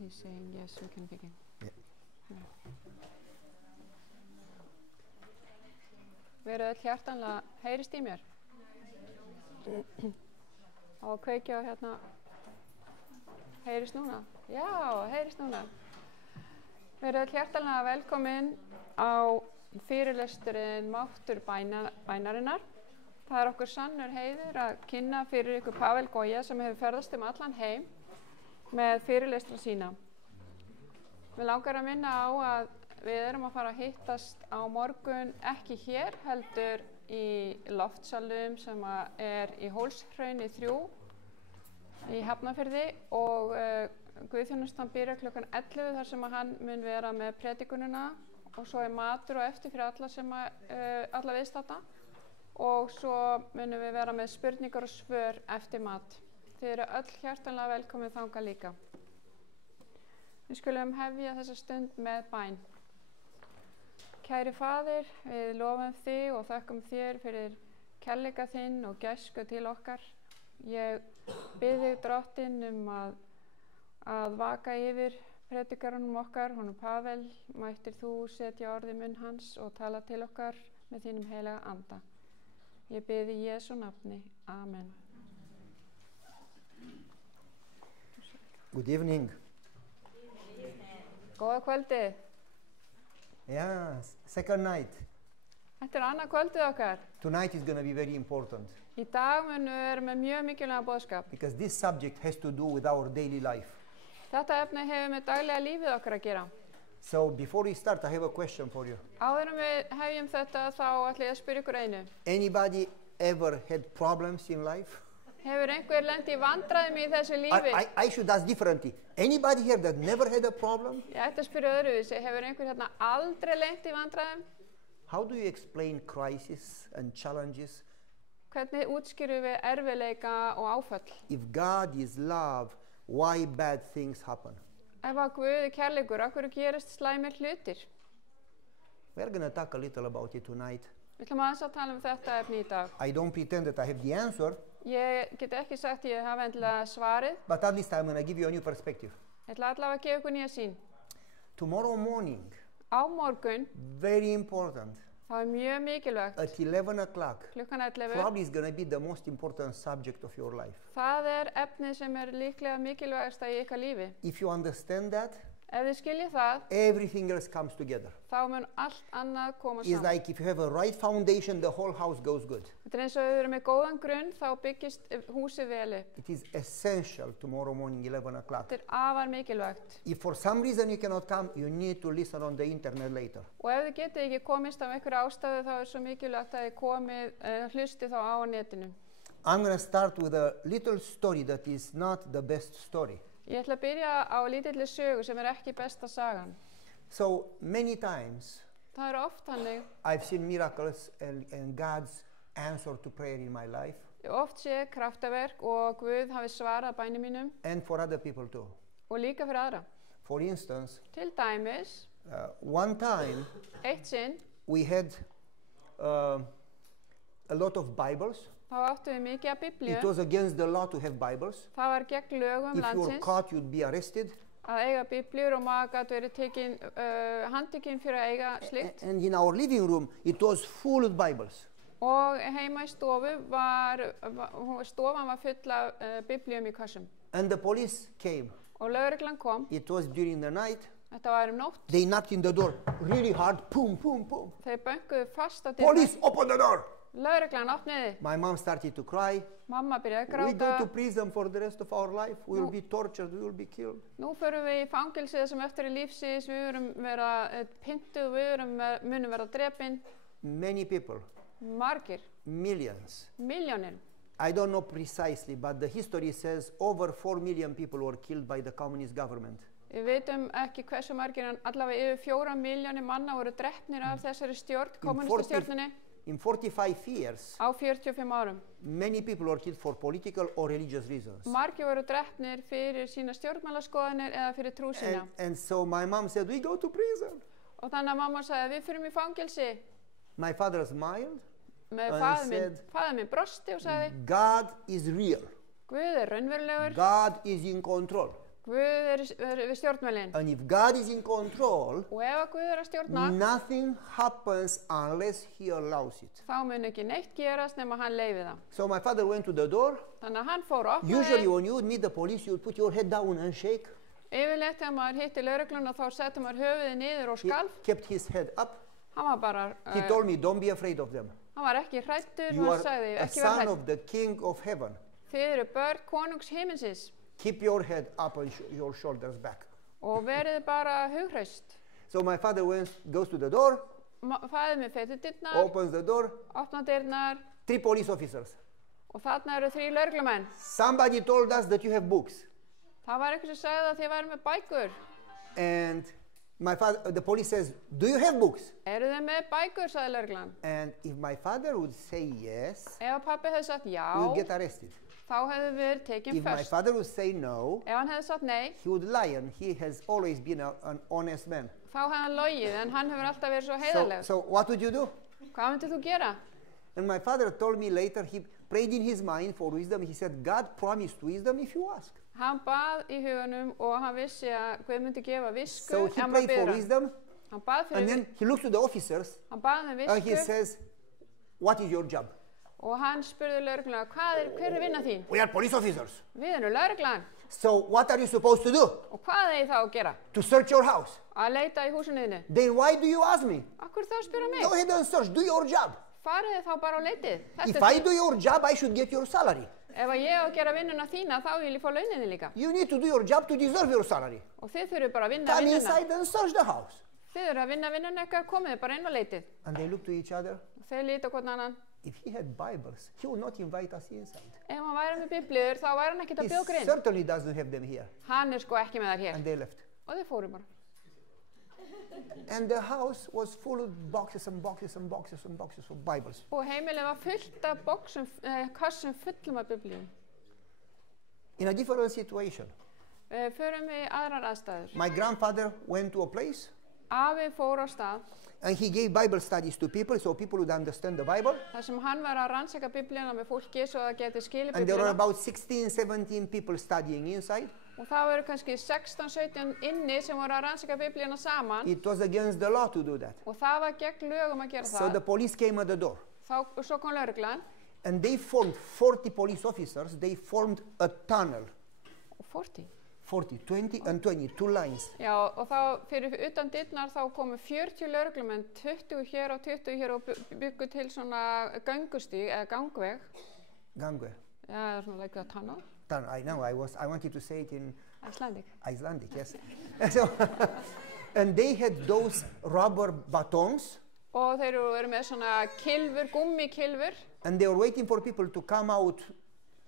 He's saying yes, we can begin. Verið öll hjartanlega, heyrist í mér? Á að kveikja á hérna, heyrist núna? Já, heyrist núna. Verið öll hjartanlega velkomin á fyrirlesturinn Máttur bænarinnar. Það okkur sannur heiður að kynna fyrir ykkur Pavel Goya sem hefur ferðast allan heim með fyrirlestra sína. Við langar að minna á að við erum að fara að hittast á morgun ekki hér, heldur í loftsalum sem í Hólshrauni 3 í Hafnarfirði og Guðþjónustan byrjar klukkan 11 þar sem hann mun vera með predikunina og svo matur og eftir fyrir alla viðstadda og svo munum við vera með spurningar og svör eftir mat. Þið eru öll hjartanlega velkomin þangað líka. Við skulum hefja þessa stund með bæn. Kæri Faðir, við lofum þig og þökkum þér fyrir kærleika þinn og gæsku til okkar. Ég bið þig Drottinn að vaka yfir predikaranum okkar, honum Pavel, mættir þú setja orð í munn hans og tala til okkar með þínum heilaga anda. Ég bið í Jesú nafni. Amen. Good evening. Góða kvöldið. Yeah, second night. Þetta annað kvöldið okkar. Tonight is going to be very important. Í dag munum við vera með mjög mikilvægan boðskap. Because this subject has to do with our daily life. Þetta efni hefur með daglega lífið okkar að gera. So before we start, I have a question for you. Áður við hefjum þetta þá ætla ég að spyrja ykkur einu. Anybody ever had problems in life? Hefur einhver lent í vandræðum í þessu lífi? I should ask differently. Anybody here that never had a problem? Ég ætti að spyrja öðruvísi. Hefur einhver hérna aldrei lent í vandræðum? How do you explain crisis and challenges? Hvernig útskýrum við erfiðleika og áföll? If God is love, why bad things happen? Ef að Guð kærleikur, af hverju gerist slæmir hlutir? We're going to talk a little about it tonight. Við ætlum aðeins að tala þetta efni í dag. I don't pretend that I have the answer. Ég get ekki sagt ég hafa endilega svarið. But at least I'm going to give you a new perspective. Ég ætla allavega að gefa ykkur nýja sýn. Tomorrow morning. Á morgun. Very important. Það mjög mikilvægt. At 11 o'clock. Klukkan 11. Probably is going to be the most important subject of your life. Það efnið sem líklega mikilvægast í ykkar lífi. If you understand that, ef þið skiljið það, everything else comes together. Þá mun allt annað koma saman. It's like if you have a right foundation, the whole house goes good. Þetta eins og ef þið eru með góðan grunn, þá byggist húsið vel upp. It is essential tomorrow morning 11 o'clock. Þetta afar mikilvægt. If for some reason you cannot come, you need to listen on the internet later. Og ef þið getið ekki komist af einhverju ástæðu, þá svo mikilvægt að þið hlustið þá á netinu. I'm going to start with a little story that is not the best story. Ég ætla að byrja á lítilli sögu sem ekki besta sagan. So many times það oft þannig I've seen miracles and God's answer to prayer in my life. Ég oft sé kraftaverk og Guð hafi svarað bænum mínum. And for other people too. Og líka fyrir aðra. For instance, til dæmis, one time eitt sinn, we had a lot of Bibles. Þá áttum við mikið af biblíu. It was against the law to have Bibles. Það var gegn lögum landsins. If you were caught, you'd be arrested. Að eiga biblíur og maður gat verið handtekinn fyrir að eiga slíkt. And in our living room, it was full of Bibles. Og heima í stofu stofan var full af biblíum í kössum. And the police came. Og lögreglan kom. It was during the night. Þetta var nótt. They knocked in the door really hard. Boom, boom, boom. Þeir bönkuðu fast á dyrnar. Police, open the door. Lögreglan opniði. My mom started to cry. Mamma byrjaði að gráta. We go to prison for the rest of our life. We will be tortured. We will be killed. Nú förum við í fangelsið sem eftir lífsins. Við verum vera pyntuð. Við munum vera drepin. Many people. Margir. Millions. Milljónir. I don't know precisely, but the history says over 4 million people were killed by the communist government. Við veitum ekki hversu margir, en allavega yfir 4 milljónir manna voru drepnir af þessari stjórn, kommunistastjórninni. In 45 years, á 45 árum. Many people were killed for political or religious reasons. Margir voru drepnir fyrir sína stjórnmálaskoðanir eða fyrir trú sína. And so my mom said, we go to prison. Og þannig að mamma sagði, við förum í fangelsi. My father smiled. Faðir minn brosti og sagði, God is real. Guð raunverulegur. God is in control. Guð er við stjórnvölinn. And if God is in control, Og ef að Guð er að stjórna, nothing happens unless He allows it. þá mun ekki neitt gerast nema hann leyfi það. So my father went to the door. Þannig að hann fór og Usually opnaði. when you would meet the police, you would put your head down and shake. Yfirleitt þegar maður hitti lögregluna þá setti maður höfuðið niður og He skalf. kept his head up. Hann var bara, He told me, don't be afraid of them. hann var ekki hræddur You og are hann sagði a ekki vera son hrædd. of the King of heaven. Þið eru börn konungs himinsins Keep your head up and your shoulders back. og verið bara hughreyst. So my father goes to the door, Fæðið með feitu dyrnar, opens the door, opna dyrnar 3 police officers. og þarna eru 3 lögreglumenn. Somebody told us that you have books. Það var einhver sem sagði að þið væri með bækur. And my father, the police says, do you have books? Eru þið með bækur, sagði lögreglan. And if my father would say yes, Ef að pabbi hefði sagt já, we would get arrested. þá hefði við tekin If my föst. father would say no, Ef hann hefði sagt nei, he would lie, and he has always been an honest man. þá hefði hann logið, en hann hefur alltaf verið svo heiðarlegur. So what would you do? Hvað myndir þú gera? And my father told me later, he prayed in his mind for wisdom. He said, God promised wisdom if you ask. Hann bað í huganum og hann vissi að Guð myndi gefa visku So he en maður prayed for biður hann. wisdom, Hann bað and fyrir, then he looks to the officers, hann bað með and he visku says, what is your job? og hann spurði lögregluna, hver er vinna þín? We are police officers. Við erum lögreglan. So what are you supposed to do? Og hvað er þá að gera? To search your house. Að leita í húsinu þínu. Then why do you ask me? Akkur þá spyrja Go mig? ahead and search. Do your job. Farið þið þá bara á leitið. If I do your job, I should get your salary. Ef að ég á að gera vinnuna þína, þá vil ég fá launinni líka. You need to do your job to deserve your salary. Og þið þurfum bara að vinna Come vinnuna. inside and search the house. Þið þurfum að vinna vinnuna eitthvað, komið þið bara inn á leitið. And they look to each other. Og þeir líta hvern annan. If he had Bibles, he would not invite us inside. Ef hann væri með biblíur, þá væri hann ekkert He að bjóða okkur inn. certainly doesn't have them here. Hann er sko ekki með þær hér. And they left. Og þeir fóru bara. And the house was full of boxes and boxes and boxes and boxes of Bibles. Og heimilið var fullt af boxum, kassum fullum af biblíum. In a different situation, Förum við í aðrar aðstæður. my grandfather went to a place Afi fór á stað, and he gave Bible studies to people so people would understand the Bible. þar sem hann var að rannsaka biblíuna með fólki svo það geti skilið And there were biblíuna. about 16, 17 people studying inside. Og það voru kannski 16-17 inni sem voru að rannsaka biblíuna saman. It was against the law to do that. Og það var gegn lögum að gera So það. the police came at the door. Svo kom lögreglan And they formed 40 police officers. They formed a tunnel. og 40. 40, 20 and 20, 2 lines. Já, og þá fyrir utan dyrnar þá komu 40 lögreglumenn, 20 hér og 20 hér og byggu til svona göngustíg eða gangveg. Gangway. Já, svona like a tunnel. Tunnel. I know. I wanted to say it in Icelandic. Icelandic, yes. So, and they had those rubber batons, Og þeir eru með svona kylfur, gummikylfur. and they were waiting for people to come out.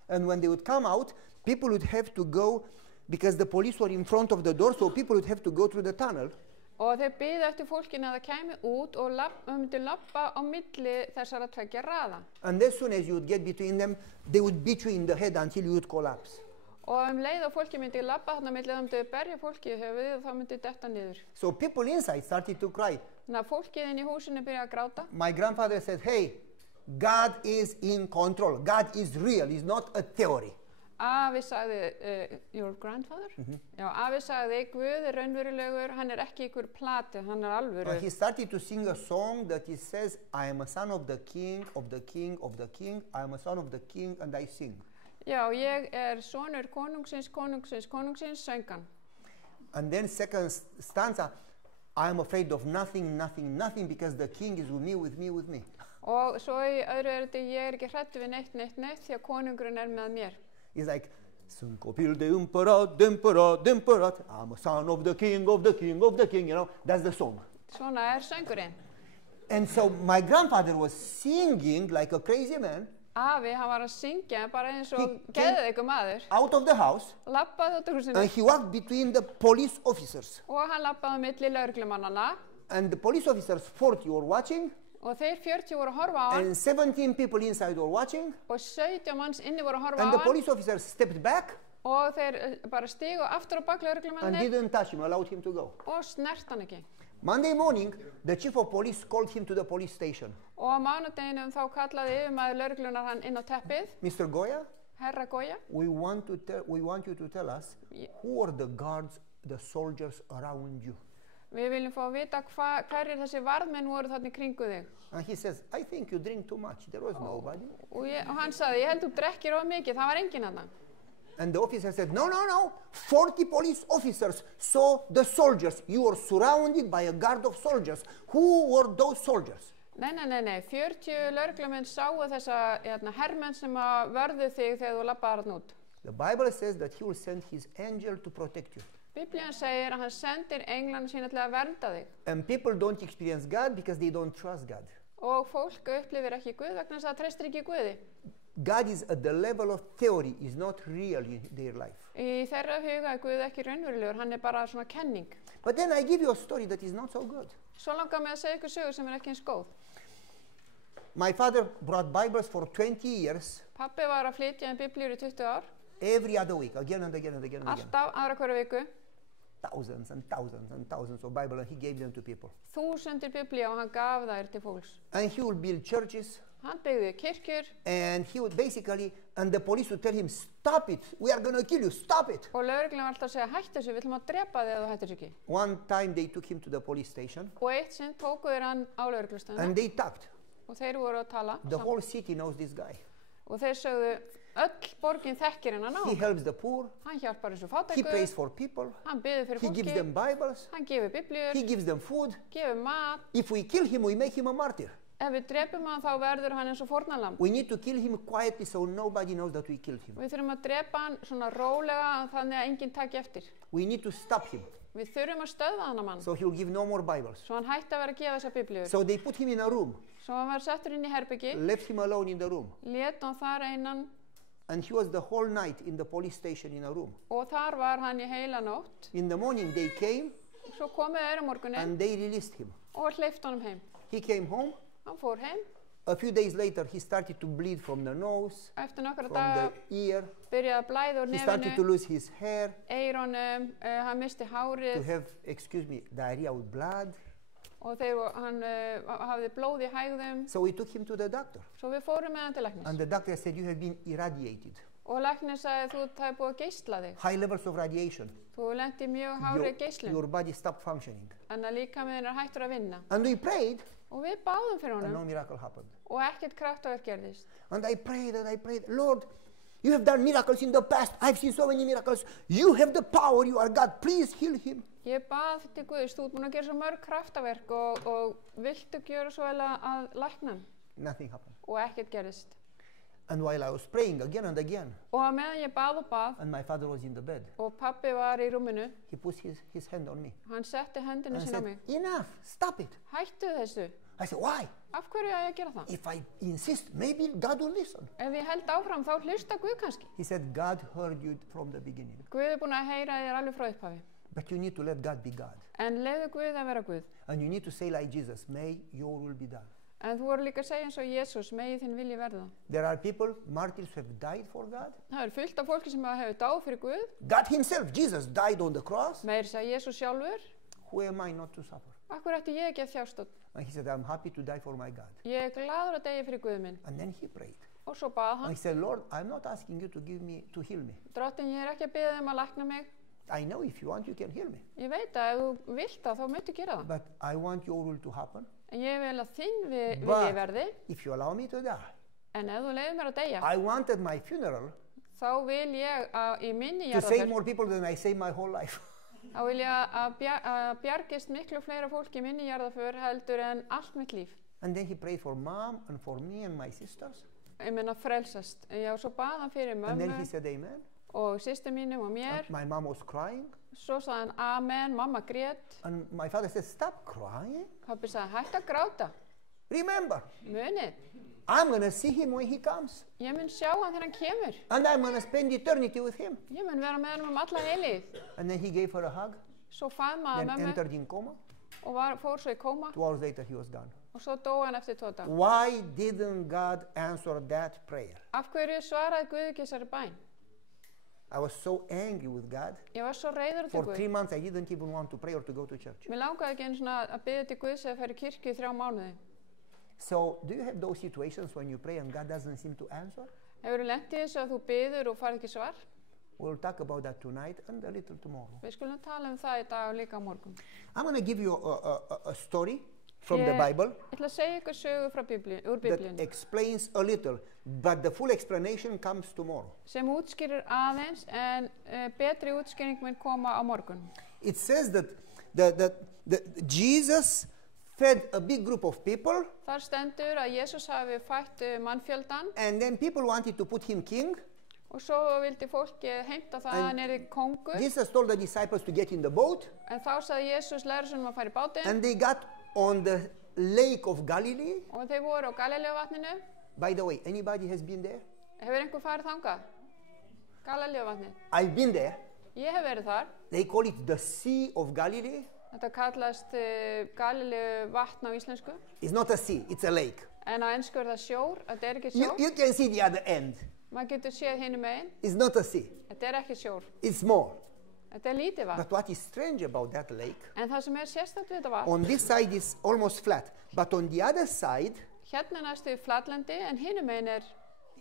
And when they would come out, people would have to go, because the police were in front of the door, so people would have to go through the tunnel. Og þeir biðu eftir fólkinu að það kæmi út og myndi labba á milli þessara tveggja raða. And as soon as you would get between them, they would beat you in the head until you would collapse. Og leið og fólki myndi labba þarna milli, þá myndi berja fólki í höfuðið og þá myndi detta niður. So people inside started to cry. Þannig að fólkið inn í húsinu byrjaði að gráta. My grandfather said, hey, God is in control. God is real. It's not a theory. Afi sagði, your grandfather? Já, afi sagði, Guð er raunverulegur, hann er ekki ykkur plati, hann er alvöru. He started to sing a song that he says, I am a son of the king, of the king, of the king. I am a son of the king and I sing. Já, ég er sonur konungsins, konungsins, konungsins, söngan. And then second stanza, I am afraid of nothing, nothing, nothing because the king is with me, with me, with me. Og svo í öðru er þetta, ég er ekki hræddur við neitt, neitt, neitt, því að konungurinn er með mér. It's like, sunt copil de împărat, de împărat, de împărat. I'm a son of the king, of the king, of the king, you know. That's the song. Svona er söngurinn. And so my grandfather was singing like a crazy man Afi, hann var að syngja bara eins og He geðveikur maður. out of the house, Labbaði út úr húsinu and he walked between the police officers. og hann labbaði á milli lögreglumannanna And the police officers, 40 were watching, og þeir 40 voru að horfa á hann and 17 people inside were watching. og 17 manns inni voru að horfa á And the hann police officers stepped back og þeir bara stigu aftur á bak and lögreglumannir didn't touch him, allowed him to go. og snert hann ekki. Monday morning, the chief of police called him to the police station. Og á mánudeginum þá kallaði yfirmaður lögreglunar hann inn á teppið. Mr. Goya, Herra Goya, we want you to tell us Ye- who are the guards, the soldiers around you. við viljum fá að vita hverjir þessi varðmenn voru þarna í kringu þig. And he says, I think you drink too much. There was nobody. Og hann sagði, ég held þú drekkir of mikið, það var enginn þarna. And the officer said, no. 40 police officers saw the soldiers. You are surrounded by a guard of soldiers. Who were those soldiers? Nei, 40 lögreglumenn sáu þessa hermenn sem að vörðu þig þegar þú labbaðir þarna út. The Bible says that he will send his angel to protect you. Biblían segir að hann sendir englana sína til að vernda þig. And people don't experience God because they don't trust God. Og fólk upplifir ekki Guð vegna þess að það treystir ekki Guði. God is at the level of theory, is not real in their life. Í þeirra huga er Guð ekki raunverulegur, hann er bara svona kenning. But then I give you a story that is not so good. Svo langar mig að segja ykkur sögu sem er ekki eins góð. My father brought Bibles for 20 years, Pabbi var að flytja biblíur í 20 ár, every other week, again and again and again and again. alltaf aðra hverju viku. Thousands and thousands and thousands of Bibles, and he gave them to people. Þúsundir biblíu og hann gaf þær til fólks. And he would build churches, Hann byggði kirkjur and he would basically, and the police would tell him, stop it, we are going to kill you, stop it. og lögreglan var alltaf að segja hættu þessu, við ætlum að drepa þig ef þú hættir þessu ekki. One time they took him to the police station, Og eitt sinn tóku þeir hann á lögreglustöðina and they talked. og þeir voru að tala The whole city knows this guy. og þeir sögðu öll borgin þekkir hennan á. He helps the poor, Hann hjálpar þessu he prays fátæku, for people, hann byður fyrir he gives fólki, them Bibles, hann gefur biblíur, he gives them food. gefur mat. If we kill him, we make him a martyr. Ef við drepum hann þá verður hann eins og fórnarlamb. We need to kill him quietly so nobody knows that we killed him. Við þurfum að drepa hann svona rólega þannig að enginn taki eftir. We need to stop him Við þurfum að stöðva hann mann, so he'll give no more Bibles. svo hann hætti að vera að gefa þessar biblíur. So they put him in a room, Svo hann var settur inn í herbyggi, left him alone in the room, lét hann þar einan and he was the whole night in the police station in a room. og þar var hann í heila nótt. In the morning they came Svo komu þeir á morguninn and they released him. og hleypti honum heim. He came home. Hann fór heim. A few days later he started to bleed from the nose, Eftir nokkra from daga the ear. byrjaði að blæða úr He started to nefinu, lose his hair, eirónum, hann misti to hárið have, excuse me, diarrhea with blood. og hann hafði blóð í hægðum. So we took him to the doctor. Svo við fórum með hann til læknis. And the doctor said, you have been irradiated. Og læknir sagði þú það er búið að geisla þig. High levels of radiation. Þú lendi mjög hárið geislun. Your body stopped functioning. En að líkaminn er hættur að vinna. And we prayed, Og við báðum fyrir and no honum miracle happened. og ekkert kraftaverk gerðist. And I prayed, Lord, you have done miracles in the past. I've seen so many miracles. You have the power. You are God. Please heal him. Ég bað til Guðs, þú ert búin að gera svo mörg kraftaverk og viltu gjöra svo vel að lækna hann? Nothing happened. Og ekkert gerðist. And while I was praying again and again, Og á meðan ég bað og bað and my father was in the bed, og pabbi var í rúminu, he put his hand on me. hann setti hendinu And sína á said, mig. enough, stop it. Hættu þessu. I said, why? Af hverju á ég að gera það? If I insist, maybe God will listen. Ef ég held áfram þá hlusta Guð kannski. He said, God heard you from the beginning. Guð er búin að heyra þér alveg frá upphafi. But you need to let God be God. En leiðu Guð að vera Guð. And you need to say like Jesus, may your will be done. En þú voru líka að segja eins og Jésús, megi þinn vilji verða. There are people, martyrs who have died for God. Það er fullt af fólki sem hefur dáð fyrir Guð. God himself, Jesus, died on the cross. Meir segja Jésús sjálfur. Who am I not to suffer? Akkur ætti ég ekki að þjást? And he said, I'm happy to die for my God. Ég er gladur að deyja fyrir Guð minn. And then he prayed. Og svo bað And hann. he said, Lord, I'm not asking you to heal me. Drottin, ég er ekki að biðja um að lækna mig. I know if you want, you can heal me. Ég veit að ef þú vilt það, þá myndu gera það. But I want your will to happen. En ég vil að þinn vilji But verði. if you allow me to die, En ef þú leiður mér að deyja, I wanted my funeral þá vil ég að í minni to save jarðarför, more people than I saved my whole life. þá vil ég að bjargist miklu fleira fólki í minni jarðarför heldur en allt mitt líf. And then he prayed for mom and for me and my sisters. Ég meina frelsast. Já, svo bað hann fyrir And then he mömmu said, amen. og systur mínum og mér. My mom was crying. Svo sagði hann amen, mamma grét. And my father said, stop crying. Pabbi sagði hætt að gráta. Remember, Munið, I'm going to see him when he comes. ég mun sjá hann þegar hann kemur. And I'm going to spend eternity with him. Ég mun vera með hann alla eilíð. And then he gave her a hug, Svo faðmaði then mömmu entered in coma. og fór svo í kóma 2 hours later, he was gone. og svo dó hann eftir 2 daga. Why didn't God answer that prayer? Af hverju svaraði Guð ekki þessari bæn? I was so angry with God. Ég var svo reiður til For Guð. 3 months, I didn't even want to pray or to go to church. Mér langaði ekki einu svona að biðja til Guðs eða færi kirkju í 3 mánuði. So, do you have those situations when you pray and God doesn't seem to answer? Hefurðu lent í þessu að þú biður og farið ekki svar? We'll talk about that tonight and a little tomorrow. Við skulum tala það í dag og líka á morgun. I'm going to give you a story from the Ég Bible ætla að segja ykkur sögu frá úr that Biblíunni explains a little, but the full explanation comes tomorrow. sem útskýrir aðeins en betri útskýring mun koma á morgun. It says that Jesus fed a big group of people, Þar stendur að Jesús hafi fætt mannfjöldan and then people wanted to put him king. og svo vildi fólki heimta það að hann yrði kóngur. Jesus told the disciples to get in the boat, En þá sagði Jesús lærisveinum að fara í bátinn and they got on the lake of Galilee. og þeir voru á Galileuvatninu. By the way, anybody has been there? Hefur einhver farið þangað? Galileuvatnið. I've been there. Ég hef verið þar. They call it the Sea of Galilee. Þetta kallast Galileuvatn á íslensku. It's not a sea, it's a lake. En á ensku það sjór, þetta ekki sjór. You can see the other end. Maður getur séð hinum megin. It's not a sea, Þetta ekki sjór. it's small. Þetta lítið vatn. But what is strange about that lake, En það sem sérstakt við þetta vatn, on this side is almost flat, but on the other side, hérna næstu flatlendi en hinum megin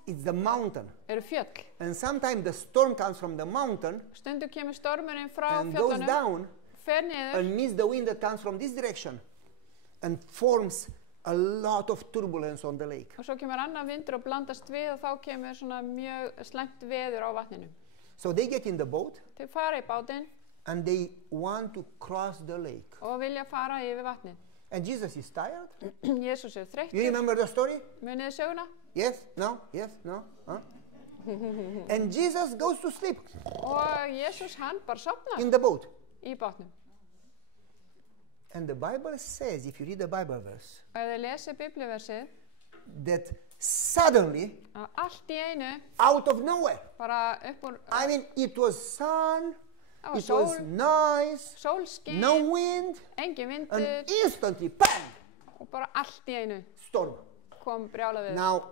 it's the mountain. eru fjöll. And sometimes the storm comes from the mountain Stundum kemur stormurinn frá and goes fjöllunum, down fer niður and meets the wind that comes from this direction and forms a lot of turbulence on the lake. og svo kemur annar vindur og blandast við og þá kemur svona mjög slæmt veður á vatninu. So they get in the boat Þau fara í bátinn and they want to cross the lake. og vilja fara yfir vatnið. And Jesus is tired. Jesús You þreyttur. remember the story? Munið þið söguna? Yes? No? Yes? No? Huh? And Jesus goes to sleep Og Jesús hann bara sofnar in the boat. í bátnum. And the Bible says, if you read the Bible verse, Og ef þið lesið biblíuversið, that suddenly, að allt í einu, out of nowhere, bara upp úr, I mean, it was sun, það var it was sól, nice, sólskinn, no wind, engin and vindur instantly, bang, og bara allt í einu storm. kom brjála við. Now,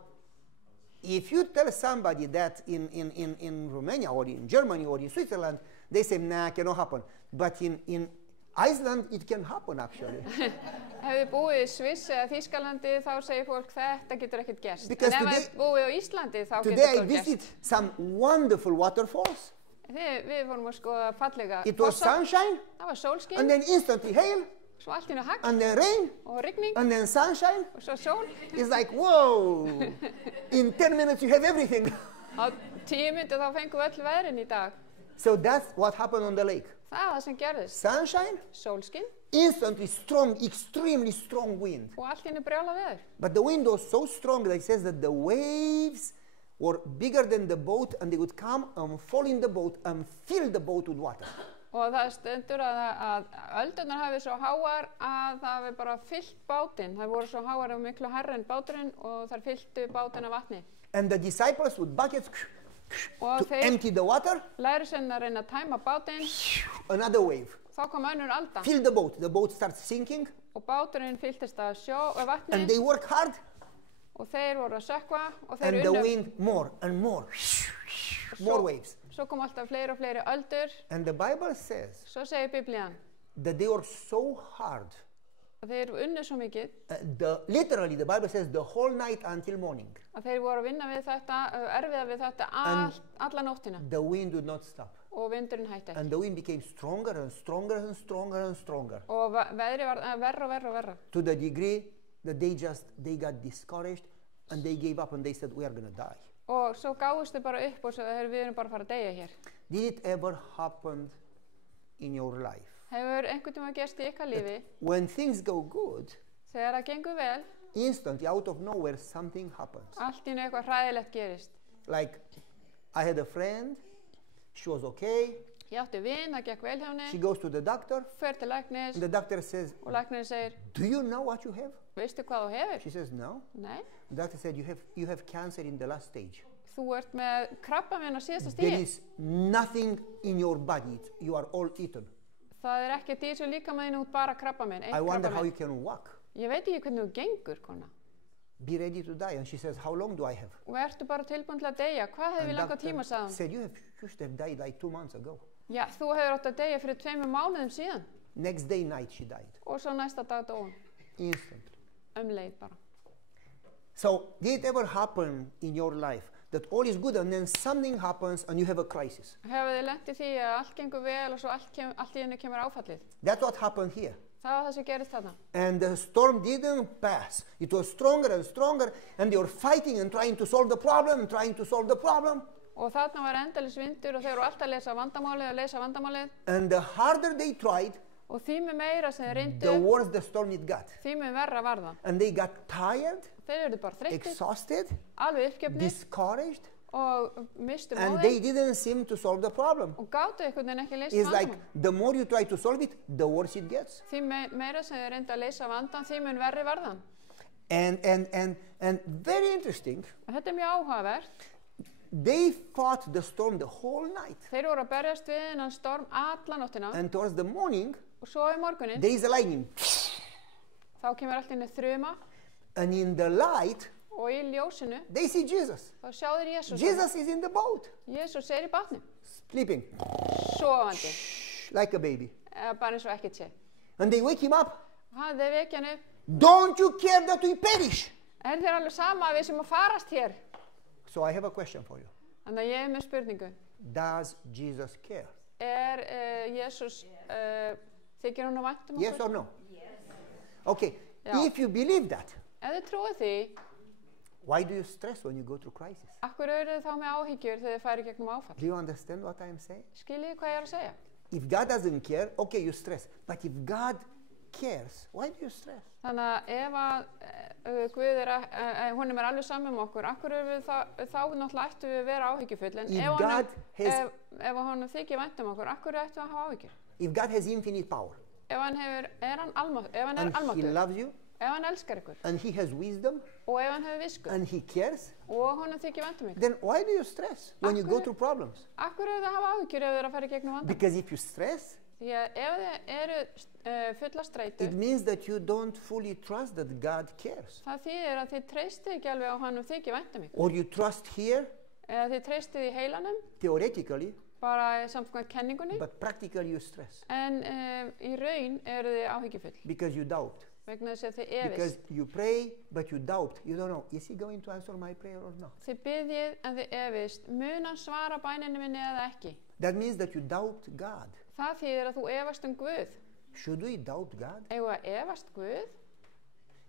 if you tell somebody that in Romania or in Germany or in Switzerland, they say, nah, cannot happen. But in Iceland, it can happen actually. Ef þið búið í Sviss eða Þýskalandi þá segir fólk þetta getur ekkert gerst. Because En ef today- þið búið á Íslandi þá Today getur I þetta visit gerst. some wonderful waterfalls. Við fórum að skoða fallega It was fossa. sunshine, Það var sólskinn, and then instantly hail, svo allt í einu hagl and then rain, og rigning and then sunshine. og svo sól. It's like, whoa, in 10 minutes you have everything. Á 10 mínútur þá fengum við öll veðrin í dag. So that's what happened on the lake. Það var það sem gerðist. Sunshine, Sólskinn instantly strong, extremely strong wind. og allt í einu brjála veður. But the wind was so strong that it says that the waves were bigger than the boat, and they would come and fall in the boat and fill the boat with water. Og það stendur að öldurnar hafi svo háar að það hafi bara fyllt bátinn. Það voru svo háar og miklu hærri en báturinn og þar fylltu bátinn af vatni. And the disciples with buckets Og to empty the water, lærisveinarnir reyna að tæma bátinn, another wave. þá kom önnur alda Fill the boat starts sinking, og báturinn fylltist af vatni and they work hard, og þeir voru að sökkva og þeir and the unnu. wind more and more, more waves. Svo kom alltaf fleiri og fleiri öldur. And the Bible says Svo segir Biblían that they were so hard. að þeir unnu svo mikið Literally, the Bible says the whole night until morning. að þeir voru að vinna við þetta, erfiða við þetta alla nóttina The wind would not stop. og vindurinn hætti ekki. And the wind became stronger and stronger and stronger and stronger, Og veðri var verra og verra og verra. to the degree that they got discouraged and they gave up and they said, we are going to die. Og svo gáðust þau bara upp og svo við erum bara að fara að deyja hér. Did it ever happen in your life? Hefur einhvern tíma gerst í ykkar lífi, When things go good, þegar það gengur vel, instantly out of nowhere something happens. allt í einu eitthvað hræðilegt gerist. Like, I had a friend, she was okay, Ég átti vin, það gekk vel hjá she henni, goes to the doctor, fer til læknis and the doctor says, og læknirinn segir, do you know what you have? veistu hvað þú hefur? She says, no. Nei, The doctor said, you have cancer in the last stage. þú ert með krabbamein á síðasta There stíði. is nothing in your body. You are all eaten. Það ekkert í þessu líkamæðinu út bara krabbamein, I eitt wonder how you krabbamein. can walk. Ég veit ekki hvernig þú gengur, kona. Be ready to die. And she says, how long do I have? Og ertu bara tilbúin til að deyja? Hvað hefur And við langa doctor tíma, sagði hann? said, you should have died like 2 months ago. Já, þú hefur átt að deyja fyrir 2 mánuðum síðan. Next day night she died. Og svo næsta dag dó hún. Instantly. Leið bara. So did it ever happen in your life that all is good and then something happens and you have a crisis. Hefur þið lent í því að allt gengur vel og svo allt í einu kemur áfallið? That's what happened here. Það var það sem gerist þarna. And the storm didn't pass. It was stronger and stronger, and they were fighting and trying to solve the problem and trying to solve the problem. Og þarna var endalis vindur og þeir voru alltaf að leysa vandamálið. And the harder they tried, og því með meira sem þeir reyndu, the worse the storm it got. því með verra var það. And they got tired, Þeir eru bara þreyttir, exhausted, alveg uppgefnir discouraged, og mistu and móðinn they didn't seem to solve the problem. og gátu einhvern veginn ekki leyst It's like vandamál. the more you try to solve it, the worse it gets. Því meira sem þeir reyndu að leysa vandan, því mun verri varðan. And very interesting, Og þetta mjög áhugavert. they fought the storm the whole night. Þeir voru að berjast við innan storm alla nóttina And towards the morning, og svo í morgunin, there is a lightning. þá kemur allt inn í þruma And in the light, og í ljósinu, they see Jesus. þá sjá þeir Jesús. Jesus is in the boat, Jesús er í bátnum, sleeping sofandi, like a baby. bara eins og ekkert sé. And they wake him up. Þeir vekja hann upp. Don't you care that we perish? Er þér alveg sama að við sem að farast hér? So I have a question for you. Þannig að ég er með spurningu. Does Jesus care? Jesús, þykir hann vænt um Yes okkur? or no? Okay, Yeah. if you believe that, Ef þið trúið því, why do you stress when you go through crisis? akkur eru þið þá með áhyggjur þegar þið færi gegnum áfall? Do you understand what I am saying? Skiljið hvað ég er að segja? If God doesn't care, okay, you stress. But if God cares, why do you stress? Þannig að ef að Guð honum er alveg saman um okkur, akkur eru við þá náttúrulega ættum við að vera áhyggjufull, en If ef God has- ef honum þykir vænt um okkur, akkur ættum við að hafa áhyggjur? If God has infinite power Ef hann er and He almáttugur, loves you ef hann elskar ykkur and He has wisdom og ef hann hefur visku and He cares, og honum þykir vænt um ykkur, then why do you stress when you go through problems? akkur eru það að hafa áhyggjur ef þið eru að fara í gegnum vanda? Because if you stress, Því að ef þið eru fulla streitu, it means that you don't fully trust that God cares. það þýðir að þið treystið ekki alveg á honum þykir vænt um ykkur. Or you trust here, Eða þið treystið í heilanum, theoretically, bara samkvæmt kenningunni, but practically you stress en í raun eru þið áhyggjufull because you doubt. vegna þess að þið Because efist. you pray, but you doubt. You don't know, is He going to answer my prayer or not? Þið biðjið en þið efist, mun hann svara bæninu minni eða ekki? That means that you doubt God. Það þýðir að þú efast um Guð. Should we doubt God? Eigum við að efast Guð,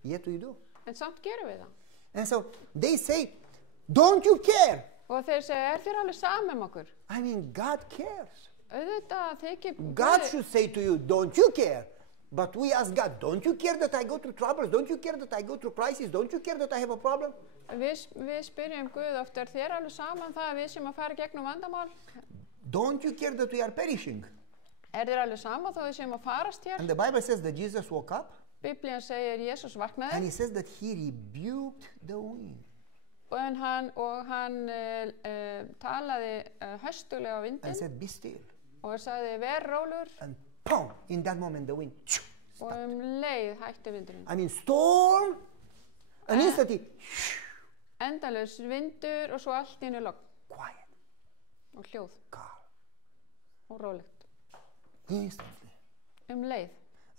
Yet we do. en samt gerum við það. And so they say, don't you care? Og þeir segja, þér alveg sama okkur? I mean, God cares. Auðvitað þykir God should say to you, don't you care? But we ask God, don't you care that I go through troubles? Don't you care that I go through crisis? Don't you care that I have a problem? Við spyrjum Guð oft, þér alveg saman það að við sem að fara gegnum vandamál? Don't you care that we are perishing? Þér alveg sama þó við sem að farast hér? And the Bible says that Jesus woke up Biblían segir Jesús and vaknaði He says that He rebuked the wind. og hann talaði höstuglega á And vindinn said, be still. og sagði, ver rólur, And boom, in that moment the wind. og leið hætti vindurinn. I mean, storm, and instantly, Endalaus vindur og svo allt í einu logn quiet, og hljóð calm, og rólegt. instantly. Leið.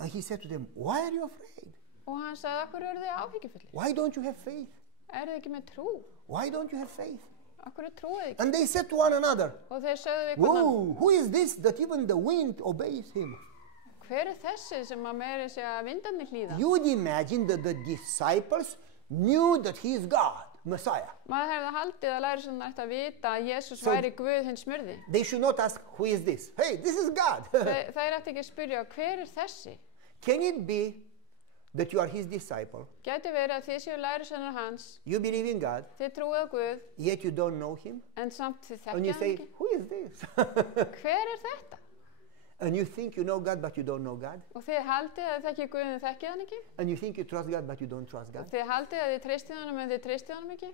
And He said to them, why are you afraid? Og hann sagði, akkur eru þið áhyggjufullir? Why don't you have faith? Þið ekki með trú? Why don't you have faith? Akkur trúið ekki? And they said to one another, Og þeir sögðu við hvernig, whoa, who is this that even the wind obeys Him? hver þessi sem að meiri segja að vindarnir hlýða? You would imagine that the disciples knew that He is God, Messiah. Maður hefði haldið að læra sem ætti að vita að Jesús So- væri Guð hinn smurði. They should not ask, who is this? Hey, this is God. Þeir ætti ekki að spyrja, hver þessi? Can it be that you are His disciple, Gæti verið að þið séu lærisveinar hans, you believe in God, þið trúið á Guð, yet you don't know Him? en samt þið And you þekkja hann say, ekki? who is this? Hver þetta? And you think you know God, but you don't know God. Og þið haldið að þið þekkja Guð en þið þekkið hann ekki? And you think you trust God, but you don't trust God. Þið haldið að þið treystið honum en þið treystið honum ekki?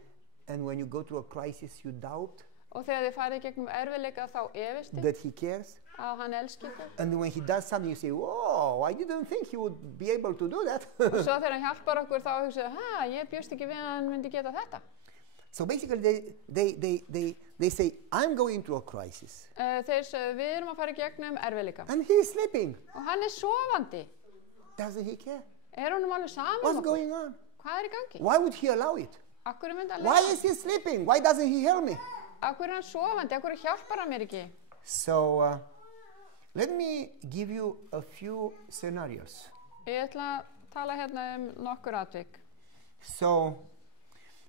And when you go through a crisis, you doubt Og þegar þið farið gegnum erfiðleika þá efist þið that He cares. að hann elski ykkur. And when He does something, you say, whoa, I didn't think He would be able to do that. Og svo þegar hann hjálpar okkur þá hugsaðu, ég bjóst ekki við að hann myndi geta þetta. So basically, they say, I'm going through a crisis. Þeir sögðu, við erum að fara gegnum erfiðleika. And He is sleeping. Og hann er sofandi. Doesn't He care? Er honum alveg saman What's okkur? going on? Hvað er í gangi? Why would He allow it? Akkur myndi hann Why lifa? is he sleeping? Why doesn't he help me? Akkur hann sofandi? Akkur hjálpar hann mér ekki? So let me give you a few scenarios. Ég ætla að tala hérna nokkur atvik. So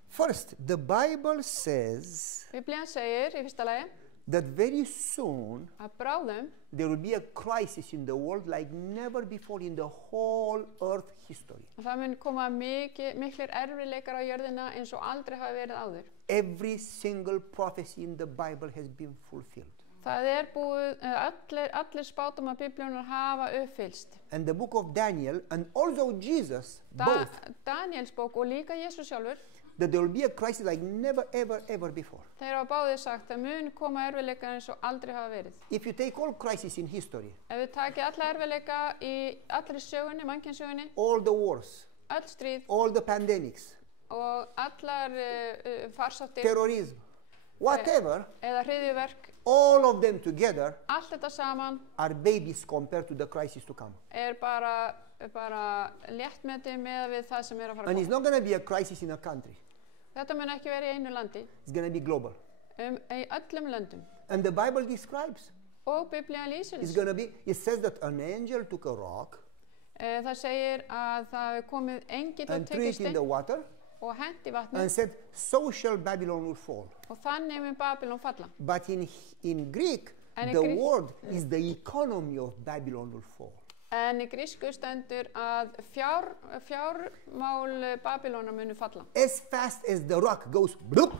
first, the Bible says Biblían segir í fyrsta lagi that very soon að bráðum there will be a crisis in the world like never before in the whole earth history. að það mun koma miklir erfiðleikar á jörðina eins og aldrei hafi verið áður. Every single prophecy in the Bible has been fulfilled. Það búið, allir spátum að Biblíunar hafa uppfyllst. And the book of Daniel and also Jesus both, Daniels bók og líka Jesús sjálfur, that there will be a crisis like never ever before. þeir hafa báðir sagt að mun koma erfiðleikar eins og aldrei hafa verið. If you take all crises in history, Ef við takið alla erfiðleika í allri sögunni, mannkynssögunni, all the wars, öll stríð all the pandemics, og allar farsáttir terrorism, whatever, eða hryðjuverk, all of them together allt þetta saman are babies compared to the crisis to come. bara léttmeti með við það sem að fara And að it's koma. not going to be a crisis in a country. Þetta mun ekki vera í einu landi, It's going to be global. í öllum löndum. And the Bible describes. Og Biblían lýsir It's þess. going to be, it says that an angel took a rock Það segir að það hefur komið engill og and threw tekið it in stein the water og hent í vatnið and said, so shall Babylon will fall. og þannig mun Babylon falla. But in Greek, And in the Greek- word is the economy of Babylon will fall. En í grísku stendur að fjármál Babylónar munu falla. As fast as the rock goes, bloop,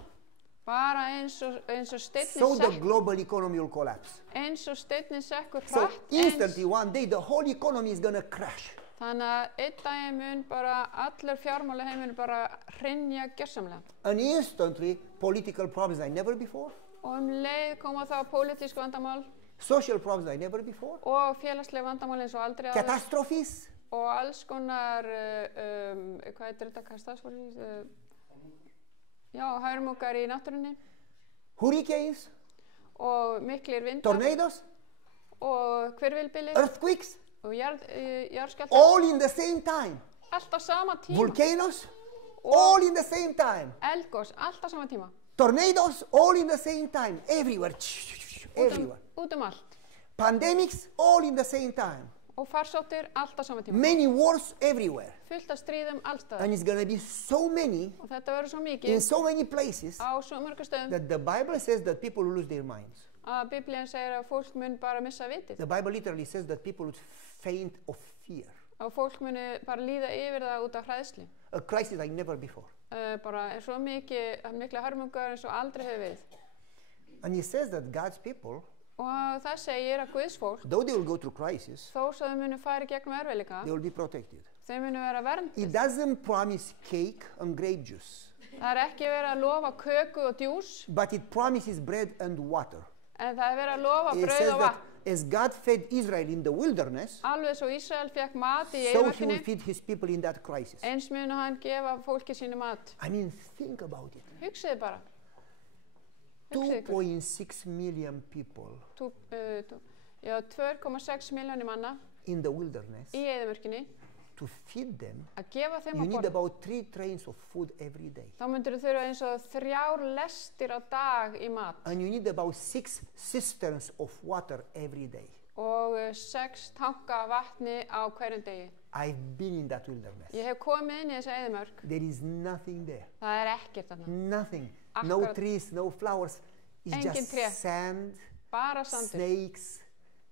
Bara eins og so steinnin the sekkur, global economy will collapse. eins og steinnin sekkur So hratt instantly one day the whole economy is going to crash. Þannig að einn daginn mun bara allur fjármála heiminn bara hrynja gjörsamlega. And instantly political problems like never before, Og leið koma þá pólitísk vandamál social problems like never before, og félagsleg vandamál eins og aldrei áður catastrophes, og alls konar, hvað heitir þetta, katastrofi, hörmungar í náttúrunni hurricanes, og miklir vindar tornadoes, og hvirfilbyljir earthquakes, og jarðskjálftar, all in the same time. allt á sama tíma. Volcanoes, all in the same time. Eldgos, allt á sama tíma. Tornadoes, all in the same time. Everywhere. Everywhere. Út allt. Pandemics, all in the same time. Og farsóttir, allt á sama tíma. Many wars everywhere. Fullt af stríðum allstaðar. And it's going to be so many Og þetta verður svo in mikið so many places á svo mörgum stöðum that the Bible says that people will lose their minds. að Biblían segir að fólk mun bara missa vitið. The Bible literally says that people would faint of fear. Og fólk muni bara líða yfir það út af hræðslu. A crisis like never before. Bara svo mikla hörmungar eins og aldrei hefur verið. And he says that God's people, Og það segir að Guðs fólk, though they will go through crisis, þó svo þau munu færi gegnum erfiðleika, they will be protected. þau munu vera It vernduð. doesn't promise cake and grape juice, Það ekki verið að lofa köku og djús, but it promises bread and water. en það verið að lofa It brauð says og that vatn. as God fed Israel in the wilderness, Alveg svo Ísrael fekk mat í so he will eyðimörkinni, feed his people in that crisis. eins munu hann gefa fólki sínu mat. I mean, think about it. Hugsiði bara. Hugsið ykkur. 2.6 million people 2,6 miljónir manna in the wilderness. í eyðimörkinni, To feed them, að gefa þeim you að need borða. about 3 trains of food every day. Þá myndir þú þurfa eins og 3 lestir á dag í mat And you need about 6 cisterns of water every day. og 6 tanka vatni á hverjum degi. I've been in that wilderness. Ég hef komið inn í þessa eyðimörk. There is nothing there. Það ekkert þarna. Nothing. No Akkurat. trees, no flowers. It's Engin just tré. sand, Bara sandur. snakes,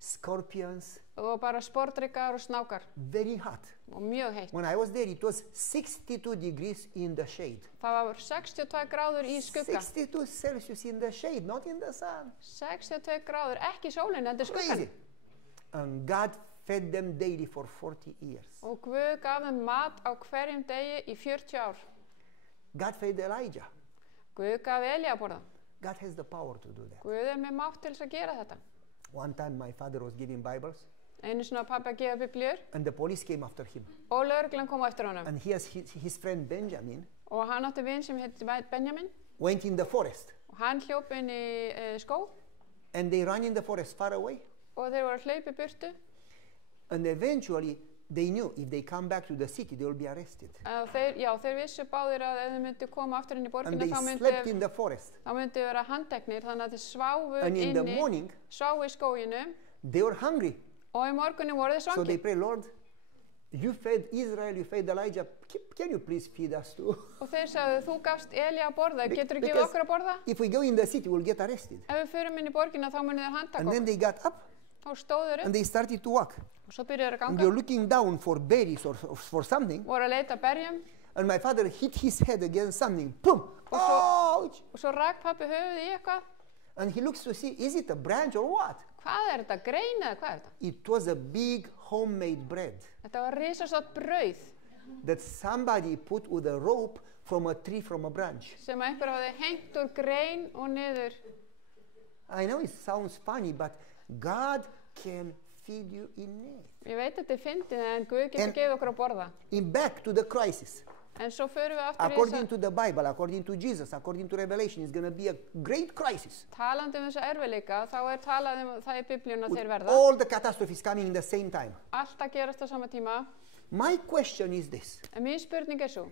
scorpions. Og bara sportryggar og snákar. Very hot. Og mjög heitt. When I was there, it was 62 degrees in the shade. Það var 62 gráður í skugga. 62 Celsius in the shade, not in the sun. 62 gráður, ekki sólinn, heldur skuggan. Crazy. And God fed them daily for 40 years. Og Guð gaf þeim mat á hverjum degi í 40 ár. God fed Elijah. Guð gaf Elía að borða. God has the power to do that. Guð með mátt til þess að gera þetta. One time my father was giving Bibles Einu svona pabbi að gefa biblíur and the police came after him. og lögreglan kom á eftir honum. And he has his friend Benjamin Og hann átti vin sem heitir Benjamin went in the forest og hann hljóp inn í skó and they ran in the forest far away og þeir voru að hlaupa í burtu and eventually they knew if they come back to the city, they will be arrested. Þeir vissu báðir að ef þeir myndu koma aftur inn í And borgina they slept in the forest. þá myndu vera handteknir, þannig að þeir sváfu And in the inni, morning, sváfu í skóginum they were hungry. og í morgunni voru þeir So they svangir. pray, Lord, you fed Israel, you fed Elijah. Can you please feed us too? Og þeir sagðu, þú gafst Elía að borða, getur þú gefið Because okkur að borða? if we go in the city, we'll get arrested. Ef við förum inn í borgina þá munið þeir handtaka And then okkur. they got up Þá stóður and upp they started to walk. og svo byrjuðu þeir að And ganga, they're looking down for berries or for something. voru að leita að berjum And my father hit his head against something. Boom! Ouch! og svo rak pabbi höfuð í eitthvað. And he looks to see, is it a branch or what? Hvað er þetta, grein eða hvað er þetta? It was a big homemade bread Þetta var risastórt brauð that somebody put with a rope from a tree, from a branch. sem einhver hafði hengt úr grein og niður. I know it sounds funny, but God can feed you in need. Ég veit að þetta er fyndið en Guð getur En- gefið okkur að borða. In back to the crisis. En svo förum við aftur í According þessa to the Bible, according to Jesus, according to Revelation, it's going to be a great crisis. talandi þessa erfiðleika, þá er talað það í biblíun að With þeir verða. all the catastrophes coming in the same time. Allt að gerast á sama tíma. My question is this. En mín spurning er svo,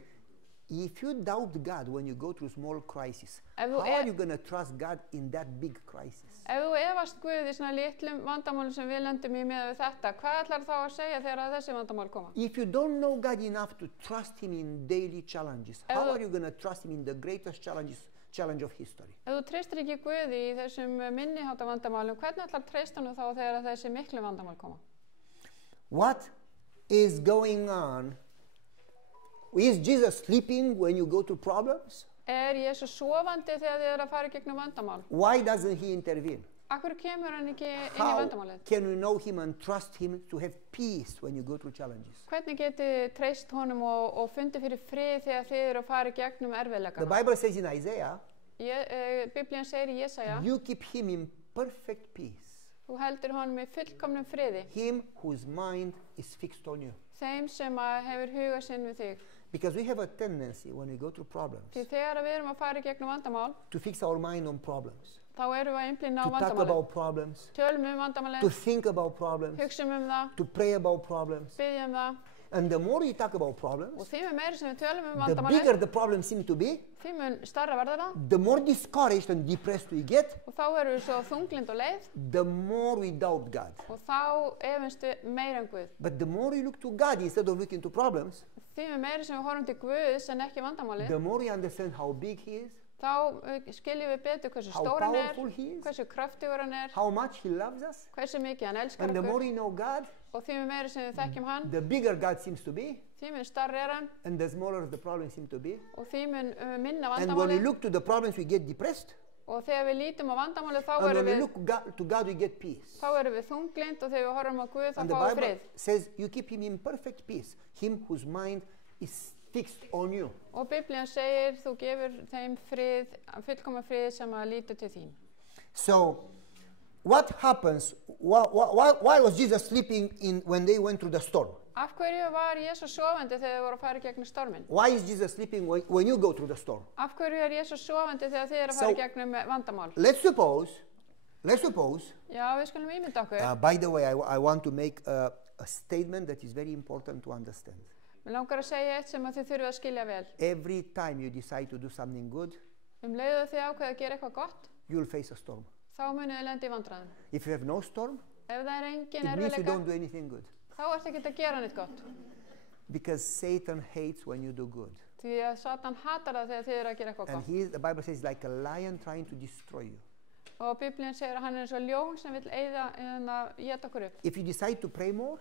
If you doubt God when you go through small crisis, Ef how þú are e- you going to trust God in that big crisis? ef þú efast Guð í svona litlum vandamálum sem við lendum í með við þetta, hvað ætlar þá að segja þegar að þessi vandamál koma? If you don't know God enough to trust Him in daily challenges, Ef how þú- are you going to trust Him in the greatest challenge of history? Ef þú treystir ekki Guði í þessum minnihátta vandamálum, hvernig ætlar að treysta hann þá þegar að þessi miklu vandamál koma? What is going on? Is Jesus sleeping when you go through problems? Er Jesús sofandi þegar þið eru að fara í gegnum vandamál? Why doesn't He intervene? Akkur kemur hann ekki inn í How vandamálið? can we know Him and trust Him to have peace when you go through challenges? Hvernig getið þið treyst honum og fundið fyrir frið þegar þið eru að fara í gegnum The erfiðleikana? Bible says in Isaiah, Biblían segir í Jesaja, you keep Him in perfect peace, þú heldur honum í fullkomnum friði, Him whose mind is fixed on you. þeim sem að hefur huga sinn við þig. Because we have a tendency when we go through problems Því þegar við erum að fara í gegnum vandamál, to fix our mind on problems, þá erum við að einblína á to talk vandamálið. about problems, Tölum to vandamálið, think about problems, hugsum það, to pray about problems. byggjum það. And the more you talk about problems, Og því mun meira sem við tölum the vandamálið, bigger the problems seem to be, því mun starra verður það. the more discouraged and depressed we get, Og þá erum við svo þunglind og leið the more we doubt God. og þá efumst við meira en Guð. But the more you look to God instead of looking to problems, Því mun meira sem við horfum til Guðs en ekki vandamálið, the more you understand how big He is, þá skiljum við betur hversu how stór hann er, powerful He is, hversu kraftugur hann er, how much He loves us, hversu mikið hann elskar and the more okkur you know God, og því mun meira sem við þekkjum hann, the bigger God seems to be, því mun starri er hann and the smaller the problems seem to be. og því mun minna And when we vandamálið look to the problems, we get depressed, og þegar við lítum á vandamálið þá and when erum we við, look to God, we get peace. þunglind og þegar við horfum á Guð þá And the fáum við Bible frið. says, you keep Him in perfect peace, Him whose mind is fixed on you. Og Biblían segir þú gefur þeim frið, fullkomna frið sem að lítur til þín. So, what happens? Why was Jesus sleeping when they went through the storm? Af hverju var Jesús sofandi þegar þið voru að fara í gegnum storminn? Why is Jesus sleeping when you go through the storm? Af hverju er Jesús sofandi þegar þið eru að fara í gegnum vandamál? Let's suppose, Já, við skulum ímynda okkur. by the way, I want to make a statement that is very important to understand. Mér langar að segja eitt sem að þið þurfið að skilja vel. Every time you decide to do something good, Leiðu þið ákveð að gera eitthvað gott, you'll face a storm. þá munið þið lendi í vandræðum. If you have no storm, Ef það er engin it means you erfiðleika, don't do anything good. þá ertu ekki að gera neitt gott. Because Satan hates when you do good. Því að Satan hatar það þegar þið eru að gera eitthvað And gott. the Bible says, like a lion trying to destroy you. Og Biblían segir að hann er eins og ljón sem vill éta okkur upp. If you decide to pray more,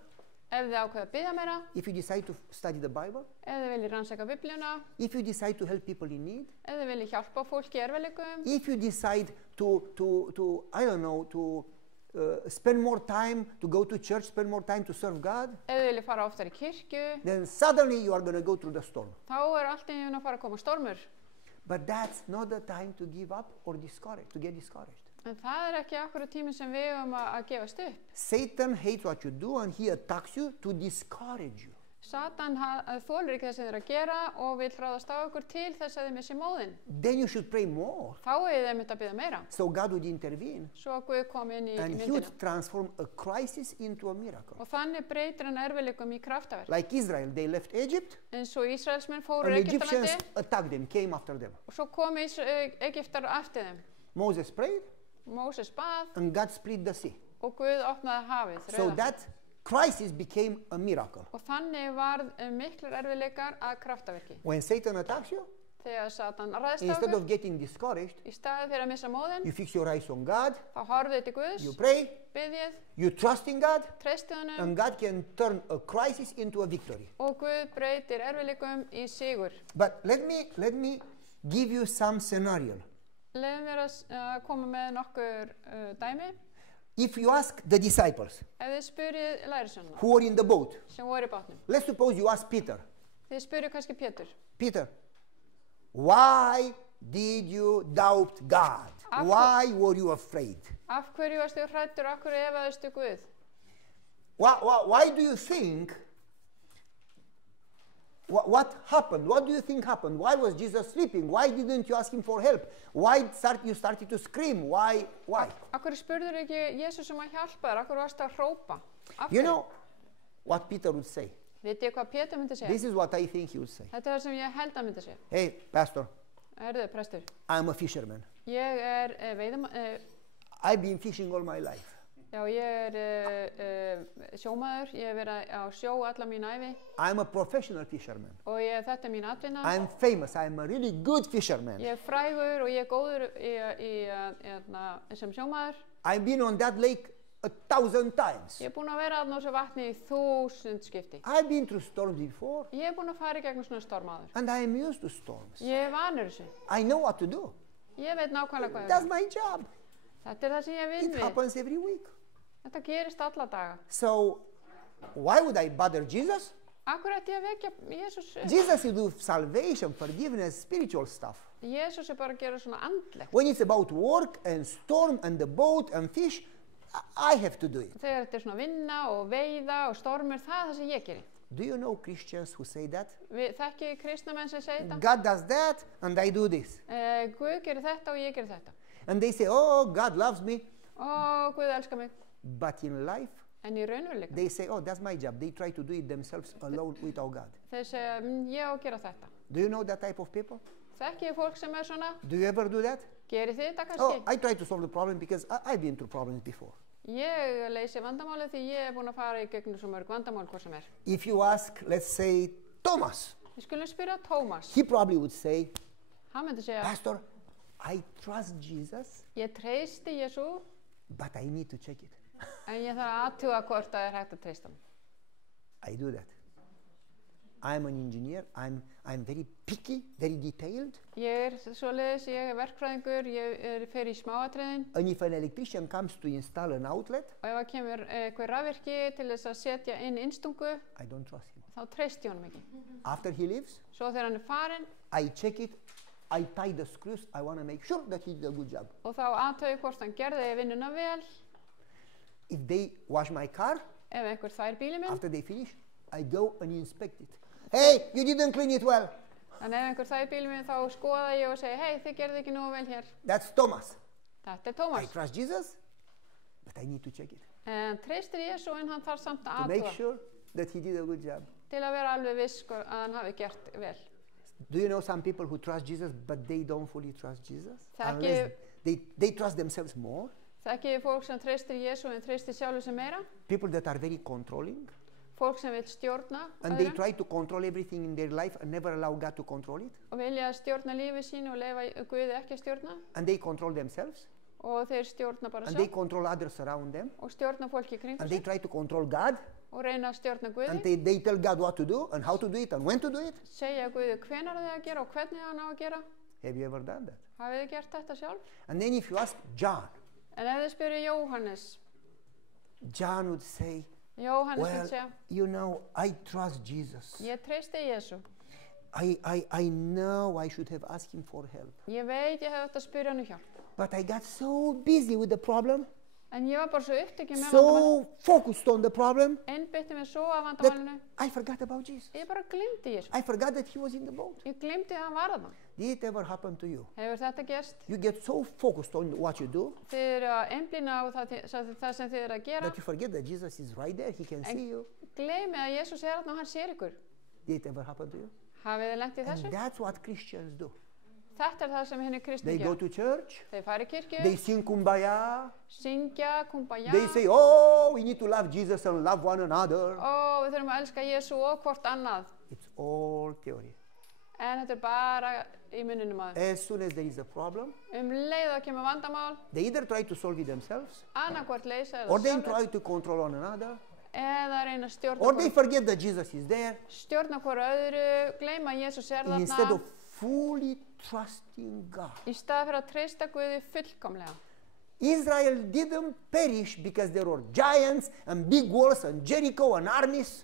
Ef þið ákveða að biðja meira, if you decide to study the Bible, ef þið viljið rannsaka Biblíuna, if you decide to help people in need, ef þið viljið hjálpa fólki í erfiðleikum, if you decide to I don't know, to spend more time to go to church, spend more time to serve God, ef þið viljið fara oftar í kirkju, then suddenly you are going to go through the storm. þá er allt í einu að fara að koma stormur. But that's not the time to give up or to get discouraged. En það er ekki akkurat tíminn sem við eigum að gefast upp. Satan hates what you do and he attacks you to discourage you. Satan þolir ekki það sem þeir eru að gera og vil ráðast á okkur til þess að þeir missi móðinn. then you should pray more. Þá er þeim að biðja meira. So God would intervene Svo að Guð kom inn í and he myndina. would transform a crisis into a miracle. Og þannig breytir hann erfiðleikum í kraftaverk. Like Israel, they left Egypt En svo Ísraelsmenn fóru and úr Egyptians Egyptalandi attacked them, came after them. og svo kom Egyptar eftir þeim. Moses prayed Móses bað and God split the sea. og Guð opnaði hafið. So Rauða. that crisis became a miracle. Og þannig varð miklir erfiðleikar að kraftaverki. When Satan attacks you, Þegar Satan ræðst á instead okkur, of getting discouraged, í staði fyrir að missa móðinn, you fix your eyes on God, þá horfið til Guðs, you pray, biðjið, you trust in God, treystið honum and God can turn a crisis into a victory. og Guð breytir erfiðleikum í sigur. But let me give you some scenario. Leiðum mér að koma með nokkur dæmi. If you ask the disciples Ef þið spyrjið lærisveinana who were in the boat, sem voru í bátnum, let's suppose you ask Peter, þið spyrjið kannski Pétur, Peter, why did you doubt God? Why were you afraid? af hverju varstu hræddur, af hverju efaðistu Guð? Why do you think, what happened? What do you think happened? Why was Jesus sleeping? Why didn't you ask him for help? Why you started to scream? Why? Af hverju spurður ekki Jesús að hjálpa þér? Af hverju varstu að hrópa? Af You hverju? know what Peter would say? Vitið hvað Pétur myndi segja? This is what I think he would say. Þetta er það sem ég held að myndi segja. Hey, pastor, Herðu, prestur, I'm a fisherman. ég er I've been fishing all my life. já, ég er sjómaður, ég hef verið á sjó alla mín ævi I'm a professional fisherman. og þetta er mín atvinna. I'm famous. I'm a really good fisherman. Ég er frægur og ég er góður sem sjómaður. I've been on that lake 1,000 times. Ég er búinn að vera þarna á þessu vatni í 1000 skipti. I've been through storms before, Ég er búinn að fara í gegnum svona stormaður. and I am used to storms. Ég er vanur þessu. I know what to do. Ég veit nákvæmlega hvað ég That's vil. my job. Þetta er það sem ég vinn It við. happens every week. Þetta gerist alla daga. So, why would I bother Jesus? Akkur ætti ég að vekja Jesús? Jesus will do salvation, forgiveness, spiritual stuff. Jesús er bara að gera svona andlegt. When it's about work and storm and the boat and fish, I have to do it. Þegar þetta er svona vinna og veiða og stormur, það er það sem ég geri. Do you know Christians who say that? Þekki kristnamenn sem segja þetta? God does that and I do this. Guð gerir þetta og ég gerir þetta. And they say, oh, God loves me. Ó, Guð elskar mig. But in life, En í raunveruleikanum, they say, oh, that's my job. They try to do it themselves alone without God. þeir segja, ég á að gera þetta. Do you know that type of people? Þekki ég fólk sem er svona, Do you ever do that? gerið þið þetta Oh, kannski? I try to solve the problem because I've been through problems before. Ég leysi vandamálið því ég er búin að fara í gegnum svo mörg vandamál hvað sem er. If you ask, let's say, Thomas, Við skulum spyrja Tómas. he probably would say, Hann myndi segja, Pastor, I trust Jesus, ég treysti Jesú, but I need to check it. en ég þarf að athuga hvort það er hægt að treysta hann. I do that. I'm an engineer. I'm very picky, very detailed. Ég er svoleiðis, ég er verkfræðingur, ég fer í smáatriðin And if an electrician comes to install an outlet, og ef það kemur eitthvað rafvirki til þess að setja inn innstungu, I don't trust him. þá treysti ég honum ekki. After he leaves, Svo þegar hann er farinn I check it. I tie the screws. I want to make sure that he did a good job. og þá aðtögu hvort hann gerði vinnuna vel. If they wash my car, Ef einhver þær bílið minn, after they finish, I go and inspect it. Hey, you didn't clean it well. þannig ef einhver þær bílið minn þá skoða ég og segi, hei, þið gerðu ekki nógu vel hér. That's Thomas. Þetta er I Tómas. trust Jesus, but I need to check it En treystir Jesú en hann þarf samt to að make aðtöga sure that he did a good job. til að vera alveg viss að hann hafi gert vel. Do you know some people who trust Jesus, but they don't fully trust Jesus? Þekki- Unless they trust themselves more. Þekki fólk sem treystir Jesú en treystir sjálfu sem meira. People that are very controlling, Fólk sem vil stjórna and they öðrum try to control everything in their life and never allow God to control it. og vilja stjórna lífi sínu og leifa Guði ekki að stjórna And they control themselves, og þeir stjórna bara and they sjálf control others around them, og stjórna fólki kring and they sig try to control God, og reyna að stjórna and Guði, they tell God what to do and how to do it and when to do it. segja Guði hvenar það að gera og hvernig hann á að gera. Have you ever done that? Hafið þið gert þetta sjálf? And then if you ask John, En ef þið spyrir Jóhannes, John would say, Jóhannes well, vil segja, you know, I trust Jesus. ég treysti Jesú. I know I should have asked him for help. Ég veit ég hef átt að spyrja hann um hjálp. But I got so busy with the problem, En ég var bara svo upptekinn með vandamálinu, so focused on the problem einbeitti mig svo af that vandamálinu, I forgot about Jesus. ég bara glimti Jésu. I forgot that he was in the boat. Ég glimti að hann var þarna. Did it ever happen to you? Hefur þetta gerst? You get so focused on what you do Þið eru að einblína á það sem þið eru að gera. that you forget that Jesus is right there. He can see you. Gleymið að Jesús er þarna og hann sér ykkur. Did it ever happen to you? Hafið þið lent í þessu? And that's what Christians do. Þetta er það sem henni kristni They go gera. to church. Þeir fara í kirkju, They sing kumbaya. syngja, kumbaya. They say, oh, we need to love Jesus and love one another. Ó, við þurfum að elska Jesú og hvort annað. It's all theory. En þetta er bara í munninum að As soon as there is a problem, leið og kemur vandamál, they either try to solve it themselves, annarkvort leysa or eða they sjálfur, try to control one another, eða reyna að stjórna or they hvort, forget that Jesus is there, hvort öðru, gleyma að Jesús er instead þarna, of fully trusting God. í stað fyrir að treysta Guði fullkomlega. Israel didn't perish because there were giants and big walls and Jericho and armies.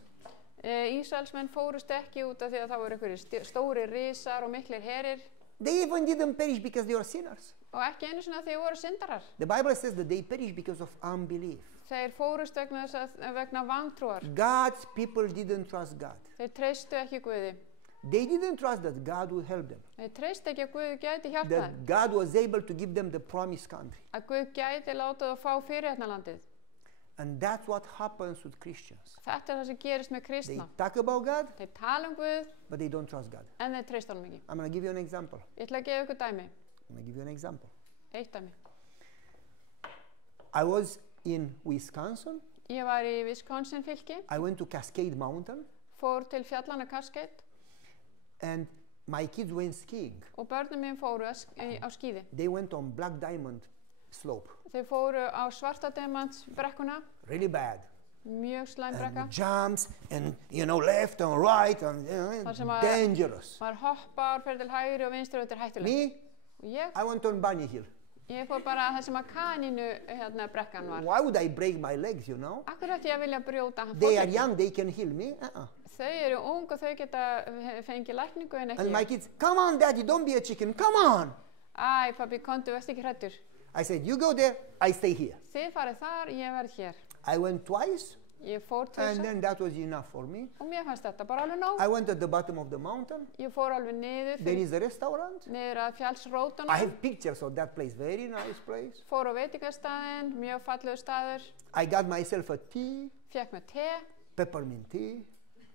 Ísraelsmenn fórust ekki út af því að það voru einhverjir stóri risar og miklir herir, They even didn't perish because they were sinners. og ekki einu sinni að þeir voru syndarar. The Bible says that they perished because of unbelief. Þeir fórust vegna vantrúar. God's people didn't trust God. Þeir treystu ekki Guði. They didn't trust that God would help them, Þeir treystu ekki að Guði gæti hjálpa þeim. that God was able to give them the promised country. Að Guð gæti láta það fá fyrirheitnalandið. And that's what happens with Christians. Þetta er það sem gerist með They kristna. talk about God, Þeir tala Guð, but they don't trust God. en þeir treysta honum ekki. I'm going to give you an example. Ég ætla að gefa ykkur dæmi. I'm going to give you an example. Eitt dæmi. I was in Wisconsin. Ég var í Wisconsin fylki, I went to Cascade Mountain, fór til fjallana Cascade and my kids went skiing. og börnum mín fóru á skíði. They went on Black Diamond slope. Þeir fóru á Svartademants brekkuna, Really bad. mjög slæm brekka. And jumps and, left and right and Þar sem að- dangerous. Maður hoppar, fer til hægri og vinstri og þetta er hættulegt. Me, Og I went on Bunny Hill. ég fór bara að það sem að kanínu brekkan var. Why would I break my legs, Akkur ætti ég að vilja brjóta hann They are fótlegg. young, they can heal me. Þau eru ung og þau geta fengið lækningu en And my ekki. kids, come on, Daddy, don't be a chicken, come on. Æ, pabbi, kontu, veist ekki hrættur. I said, you go there, I stay here. Þið farið þar, ég verð hér. I went twice, Ég fór and tvisvar then that was enough for me. og mér fannst þetta bara alveg nóg. I went at the bottom of the mountain. Ég fór alveg niður, There is a restaurant. niður að I fjallsrótunum, have pictures of that place, very nice place. fór á veitingastæðin, mjög fallegu staður, I got myself a tea, fekk mér te, peppermint tea,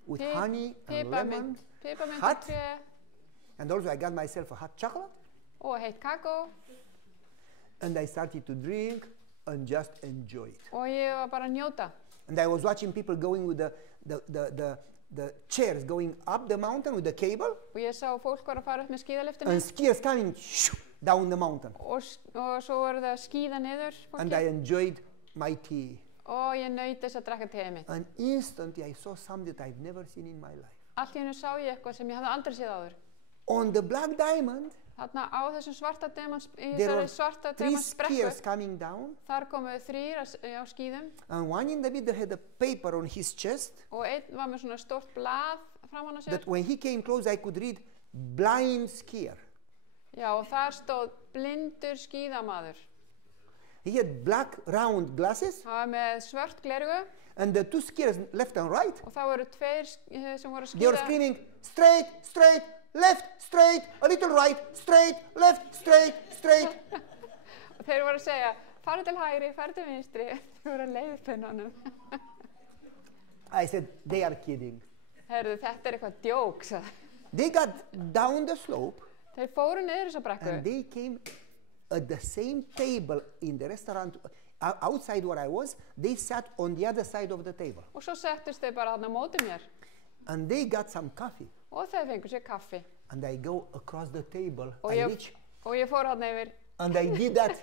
with honey and lemon. piparmint Hot. te And also I got myself a hot chocolate. og heitt kakó And I started to drink and just enjoy it. og ég var bara að njóta. And I was watching people going with the chairs going up the mountain with the cable, Og ég sá fólk var að fara upp með skíðaliftinu and skiers coming down the mountain. og svo voru það að skíða niður And I fólki enjoyed my tea. og ég naut þess að drekka teið mitt. And instantly I saw something that I've never seen in my life. Allt í hennu sá ég eitthvað sem ég hafði aldrei séð áður. On the Black Diamond, Þarna á þessum í there were þessari svarta 3 demans brekku, skiers coming down, þar komu þrír á skíðum and one in the middle had a paper on his chest og einn var með svona stórt blað framan á sér. that when he came close I could read blind skier. Já, og þar stóð blindur skíðamaður. He had black round glasses, Það var með svört gleraugu and the 2 skiers left and right, og það voru tveir sem voru að they were skíða screaming straight, straight, left, straight, a little right, straight, left, straight, straight. og þeir voru að segja, farið til hægri, farið til vinstri. Þeir voru að leiðbeina honum. I said, they are kidding. Herðu, þetta er eitthvað djók, sagði. They got down the slope Þeir fóru niður þessa brekku and they came at the same table in the restaurant outside where I was. They sat on the other side of the table og svo settust þeir bara þarna á móti mér and they got some coffee. og þeir fengu sér kaffi. And I go across the table, Og I ég, reach, og ég fór þarna yfir and I did that.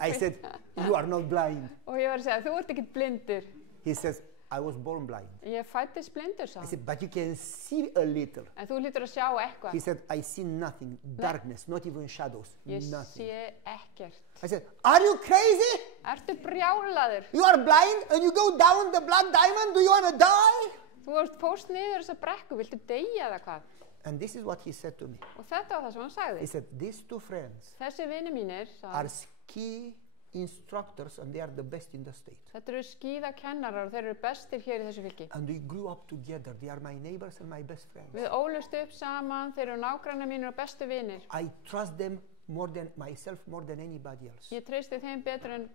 I said, you are not blind. og ég var að segja, þú ert ekki blindur. He says, I was born blind. Ég fættist blindur, I sagði hann. said, but you can see a little. En þú hlýtur að sjá He eitthvað. said, I see nothing, darkness, not even shadows, Ég nothing. sé ekkert. I said, are you crazy? Ertu brjálaður? You are blind and you go down the Black Diamond? Do you want to die? Þú fórst niður þessa brekku, viltu deyja eða hvað? And this is what he said to me. Og þetta var það sem hann He sagði. said, these 2 friends Þessi vini mínir, sagði are hann, skiing instructors and they are the best in the state. Þetta eru skíðakennarar og þeir eru bestir hér í þessu fylki. And we grew up together. They are my neighbors and my best friends. Við ólust upp saman, þeir eru nágrannar mínir og bestu vinir. I trust them more than myself, more than anybody else. Ég treysti þeim betur en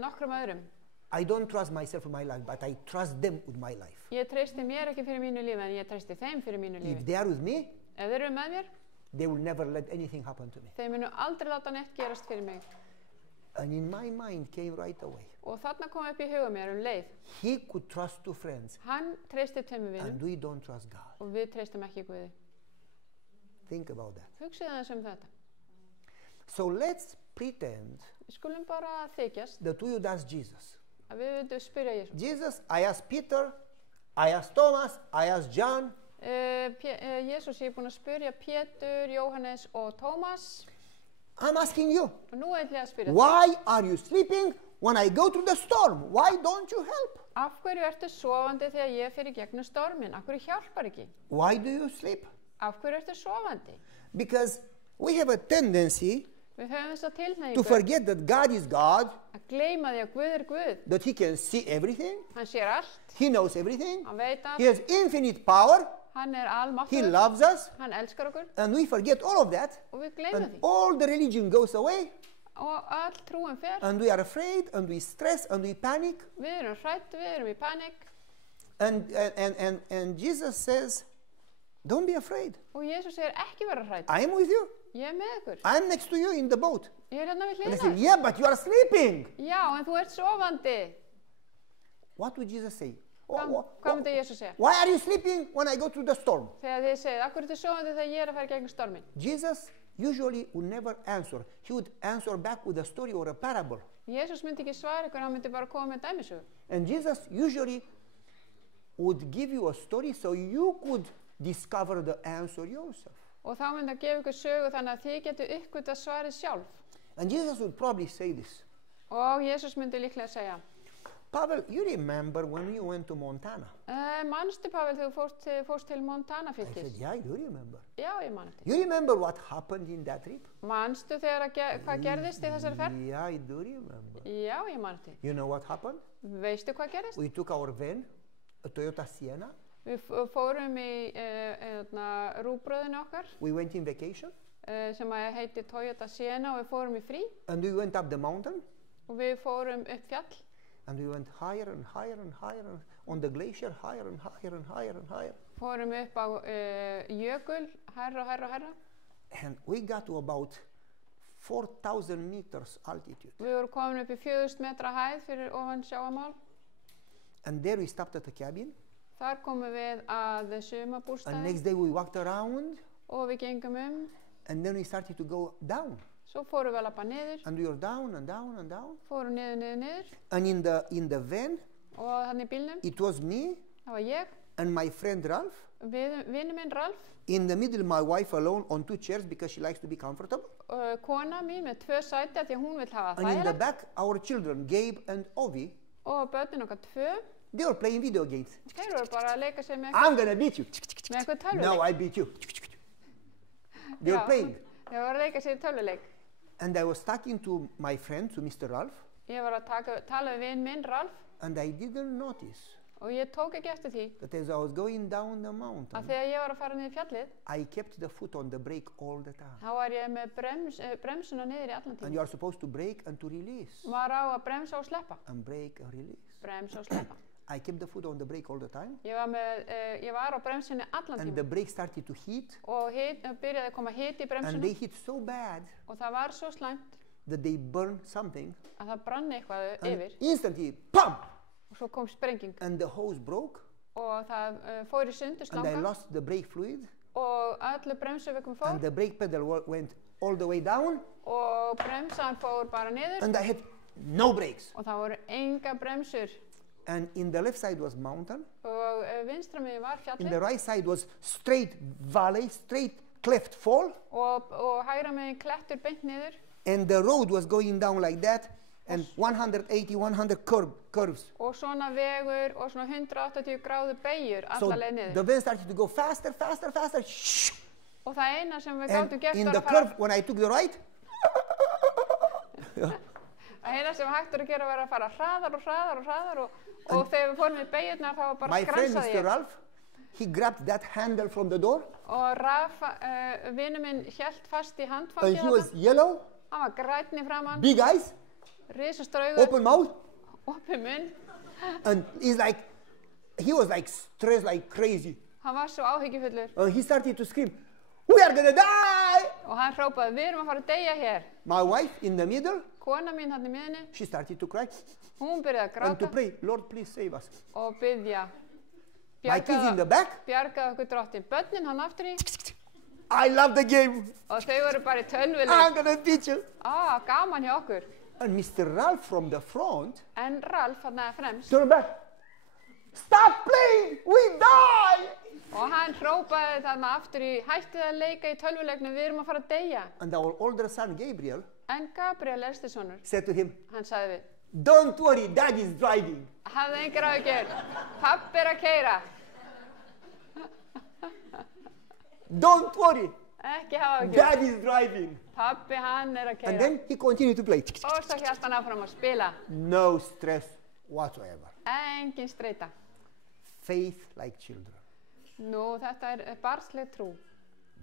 nokkrum öðrum. I don't trust myself with my life, but I trust them with my life. Ég treysti mér ekki fyrir mínu lífi, en ég treysti þeim fyrir mínu If lífi. they are with me, Ef þeir eru með mér, they will never let anything happen to me. þeir munu aldrei láta neitt gerast fyrir mig. And in my mind came right away. Og þarna kom upp í huga mér leið. He could trust two friends, Hann treysti tveimur vinum and we don't trust God. og við treystum ekki Guði. Think about that. Hugsið aðeins þetta. So let's pretend Við skulum bara þykjast that we would ask Jesus. að við vildum spyrja Jesús. Jesus, I asked Peter, I asked Thomas, I asked John. Jesús, ég er búinn að spyrja Pétur, Jóhannes og Tómas I'm asking you, og nú ætla ég að spyrja þig. why are you sleeping when I go through the storm? Why don't you help? Af hverju ertu sofandi þegar ég fer í gegnum storminn? Af hverju hjálpar ekki? Why do you sleep? Af hverju ertu sofandi? Because we have a tendency Við höfum þessa to tilhneigingu forget that God is God, að gleyma því að Guð er Guð. that He can see everything, Hann sér allt, He knows everything, hann veit He allt, has infinite power, hann er He almáttugur, loves us, hann elskar okkur and we forget all of that, og við gleymum and því. all the religion goes away, Og all trúin fer, and we are afraid, and we stress, and we panic, við erum hrætt, við erum í panik and Jesus says, don't be afraid. og Jesús segir ekki vera hrætt. I am with you. Ég er með ykkur. I'm next to you in the boat. Ég er hérna við And I hliðina. say, yeah, but you are sleeping. Já, en þú ert sofandi. What would Jesus say? Hvað myndi Jesús segja? Why are you sleeping when I go through the storm? Þegar þið segið, af hverju ertu sofandi þegar ég er að fara í gegnum storminn? Jesus usually would never answer. He would answer back with a story or a parable. Jesús myndi ekki svara ykkur, hann myndi bara koma með dæmisögu. And Jesus usually would give you a story so you could discover the answer yourself. Og þá myndi að gefa ykkur sögu þannig að þið getur uppgötvað svarið sjálf. And Jesus would probably say this. Og Jesús myndi líklega segja, Pavel, you remember when you went to Montana? manstu Pavel þegar þú fórst til Montana I said, fylkis? yeah, I do remember. Já, ég man eftir. You remember what happened in that trip? Manstu þegar hvað gerðist í þessari ferð? Yeah, I do remember. Já, ég man eftir. You know what happened? Veistu hvað gerðist? We took our van, a Toyota Sienna. Við fórum í rúbröðinu okkar We went in vacation, sem að heiti Toyota Sienna og við fórum í frí and we went up the mountain, og við fórum upp fjall and we went higher and higher and higher on the glacier, higher and higher and higher and higher. fórum upp á jökul, hærra og hærra og hærra. And we got to about 4,000 meters altitude. Við vorum komin upp í 4000 metra hæð fyrir ofan sjávarmál. And there we stopped at the cabin. Þar komum við að And sumarbústaði next day we walked around, og við gengum and then we started to go down. Svo fórum við að labba niður, And we were down and down and down. fórum niður And in the van, og þannig í bílnum, it was me það var ég, and my friend Ralph. vinur minn Ralf, In the middle, my wife alone on 2 chairs because she likes to be comfortable. kona mín með 2 sæti af því að hún vil hafa And in the þægilegt back, our children, Gabe and Ovi, og börnin okkar 2, they were playing video games. þeir voru bara að leika sér með I'm gonna beat you. eitthvað No, tölvuleik. I beat you. They were playing. Þeir voru að leika sér í tölvuleik. And I was talking to my friend, to Mr. Ralph, Ég var að tala við vin minn Ralf and I didn't notice og ég tók ekki eftir því that as I was going down the að mountain, þegar ég var að fara niður fjallið, I kept the foot on the brake all the time. þá var ég með bremsuna niður í allan And tíma. you are supposed to brake and to release. Var á að bremsa og sleppa. And brake and release. Bremsa og sleppa. I kept the foot on the brake all the time. Ég var á bremsunni allan And tíma the brake started to heat. og byrjaði að koma hiti í And bremsunum they hit so bad og það var svo slæmt that they burned something. að það brann eitthvað And yfir instantly, pump! og svo kom sprenging And the hose broke. og það fór í sundur And I slanga lost the brake fluid. og öllu bremsuveikum And fór the brake pedal went all the way down. og bremsan fór bara niður And I had no brakes. og það voru enga bremsur And in the left side was mountain. og vinstra mig var In the fjallið right side was straight valley, straight cleft fall. og hægra mig klettur beint niður And the road was going down like that. And 180, 100 curves. og svona vegur og svona 180 gráðu beygjur So alla leið niður the van started to go faster, faster, faster. Shh. og það eina sem við And gátum gert in var the að fara curve, when I took the right, Eina sem hægt að gera var að fara hraðar og þegar við fórum í beigjurnar þá var bara My friend skransaði Mr. ég. Ralph, he grabbed that handle from the door Og vinur minn hélt fast í and handfangið he was þarna. yellow, Hann var grænn í framann, big eyes, risastur augu, open mouth, opið munn. and he was like stressed like crazy. Hann var svo áhyggjufullur And he started to scream, "We are gonna die!" og hann hrópaði, við erum að fara að deyja hér. My wife in the middle, Kona mín hann í miðunni, she started to cry hún byrjaði að and to gráta pray, "Lord, please save us." og biðja. My kids in the back, Bjargaði okkur drottin. Börnin hann aftur í I love the game. og þau voru bara í tölvuleik. I'm gonna teach you. Gaman hjá okkur. And Mr. Ralph from the front En Ralf hann fremst turned back. "Stop playing! We die!" og hann hrópaði þarna aftur í hættið að leika í tölvuleiknum, við erum að fara að deyja. And our older son Gabriel En Gabriel elstisonur, said to him, hann sagði við, "Don't worry, Dad is driving." hafðu engar áhyggjur, pabbi er að keyra, Don't worry, ekki hafa áhyggjur, Dad is driving. pabbi hann er að And keyra. then he continued to play. Og svo hélt hann áfram að spila, No stress whatsoever. engin streita. Faith like children. Nú, þetta er barnsleg trú.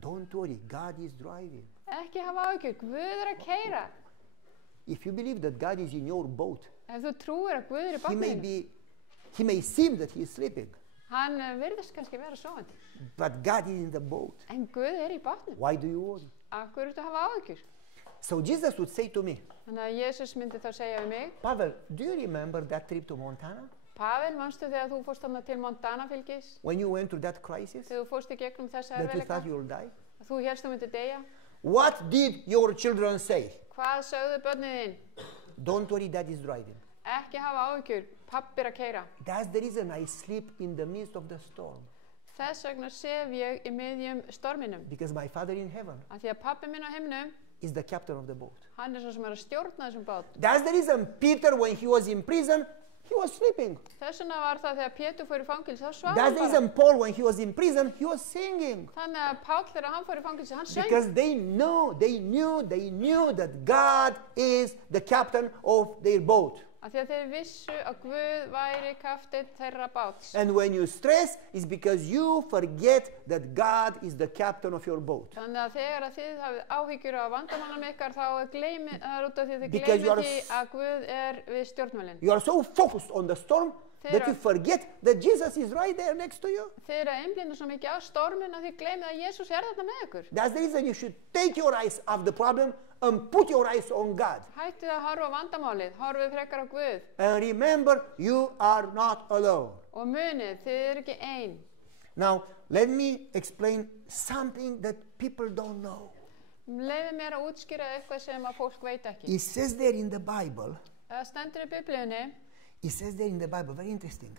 Don't worry, God is driving. Ekki hafa áhyggjur, Guð er að keyra. If you believe that God is in your boat, Ef þú trúir að Guð er í bátninu, he may seem that he is sleeping, hann virðist kannski vera sofandi. but God is in the boat. En Guð er í bátninu. Why do you worry? Af hverju ertu að hafa áhyggjur? So Jesus would say to me, Þannig að Jesús myndi þá segja við mig, Pavel, do you remember that trip to Montana? Pavel, manstu þegar þú fórst þarna til Montana fylgis? When you went through that crisis? Þegar þú fórst í gegnum þessa That you erfiðleika? thought you will die? Þú hélst þú myndi deyja? What did your children say? Hvað sögðu börnin þín? Don't worry, Dad is driving. Ekki hafa áhyggjur, pabbi er að keyra. That's the reason I sleep in the midst of the storm. Þess vegna sef ég í miðjum storminum. Because my Father in heaven Af því að pabbi minn á himnum, is the captain of the boat. hann er svo sem er að stjórna þessum bát. That's the reason Peter, when he was in prison, he was sleeping. Þess vegna var það þegar Pétur fór í fangils, þá svaf That's hann the bara. reason Paul, when he was in prison, he was singing. Þannig að Páll þegar hann fór í fangilsi, hann söng. Because they knew that God is the captain of their boat. Af því að þeir vissu að Guð væri kapteinn þeirra báts. And when you stress, it's because you forget that God is the captain of your boat. Þannig að þegar að þið hafið áhyggjur af vandamálum ykkar, þá er út af því að þið Because you gleymið are því að Guð er við stjórnvölinn. You are so focused on the storm that you forget that Jesus is right there next to you. Þið eru að einblínda svo mikið á stormin að þið gleymið að Jesús er þarna með ykkur. That's the reason you should take your eyes off the problem and put your eyes on God. Hættið að horfa á vandamálið, horfið frekar á Guð. And remember, you are not alone. Og munið, þið eru ekki ein. Now, let me explain something that people don't know. Leyfið mér að útskýra eitthvað sem að fólk veit ekki. It says there in the Bible, Það stendur í Biblíunni, very interesting,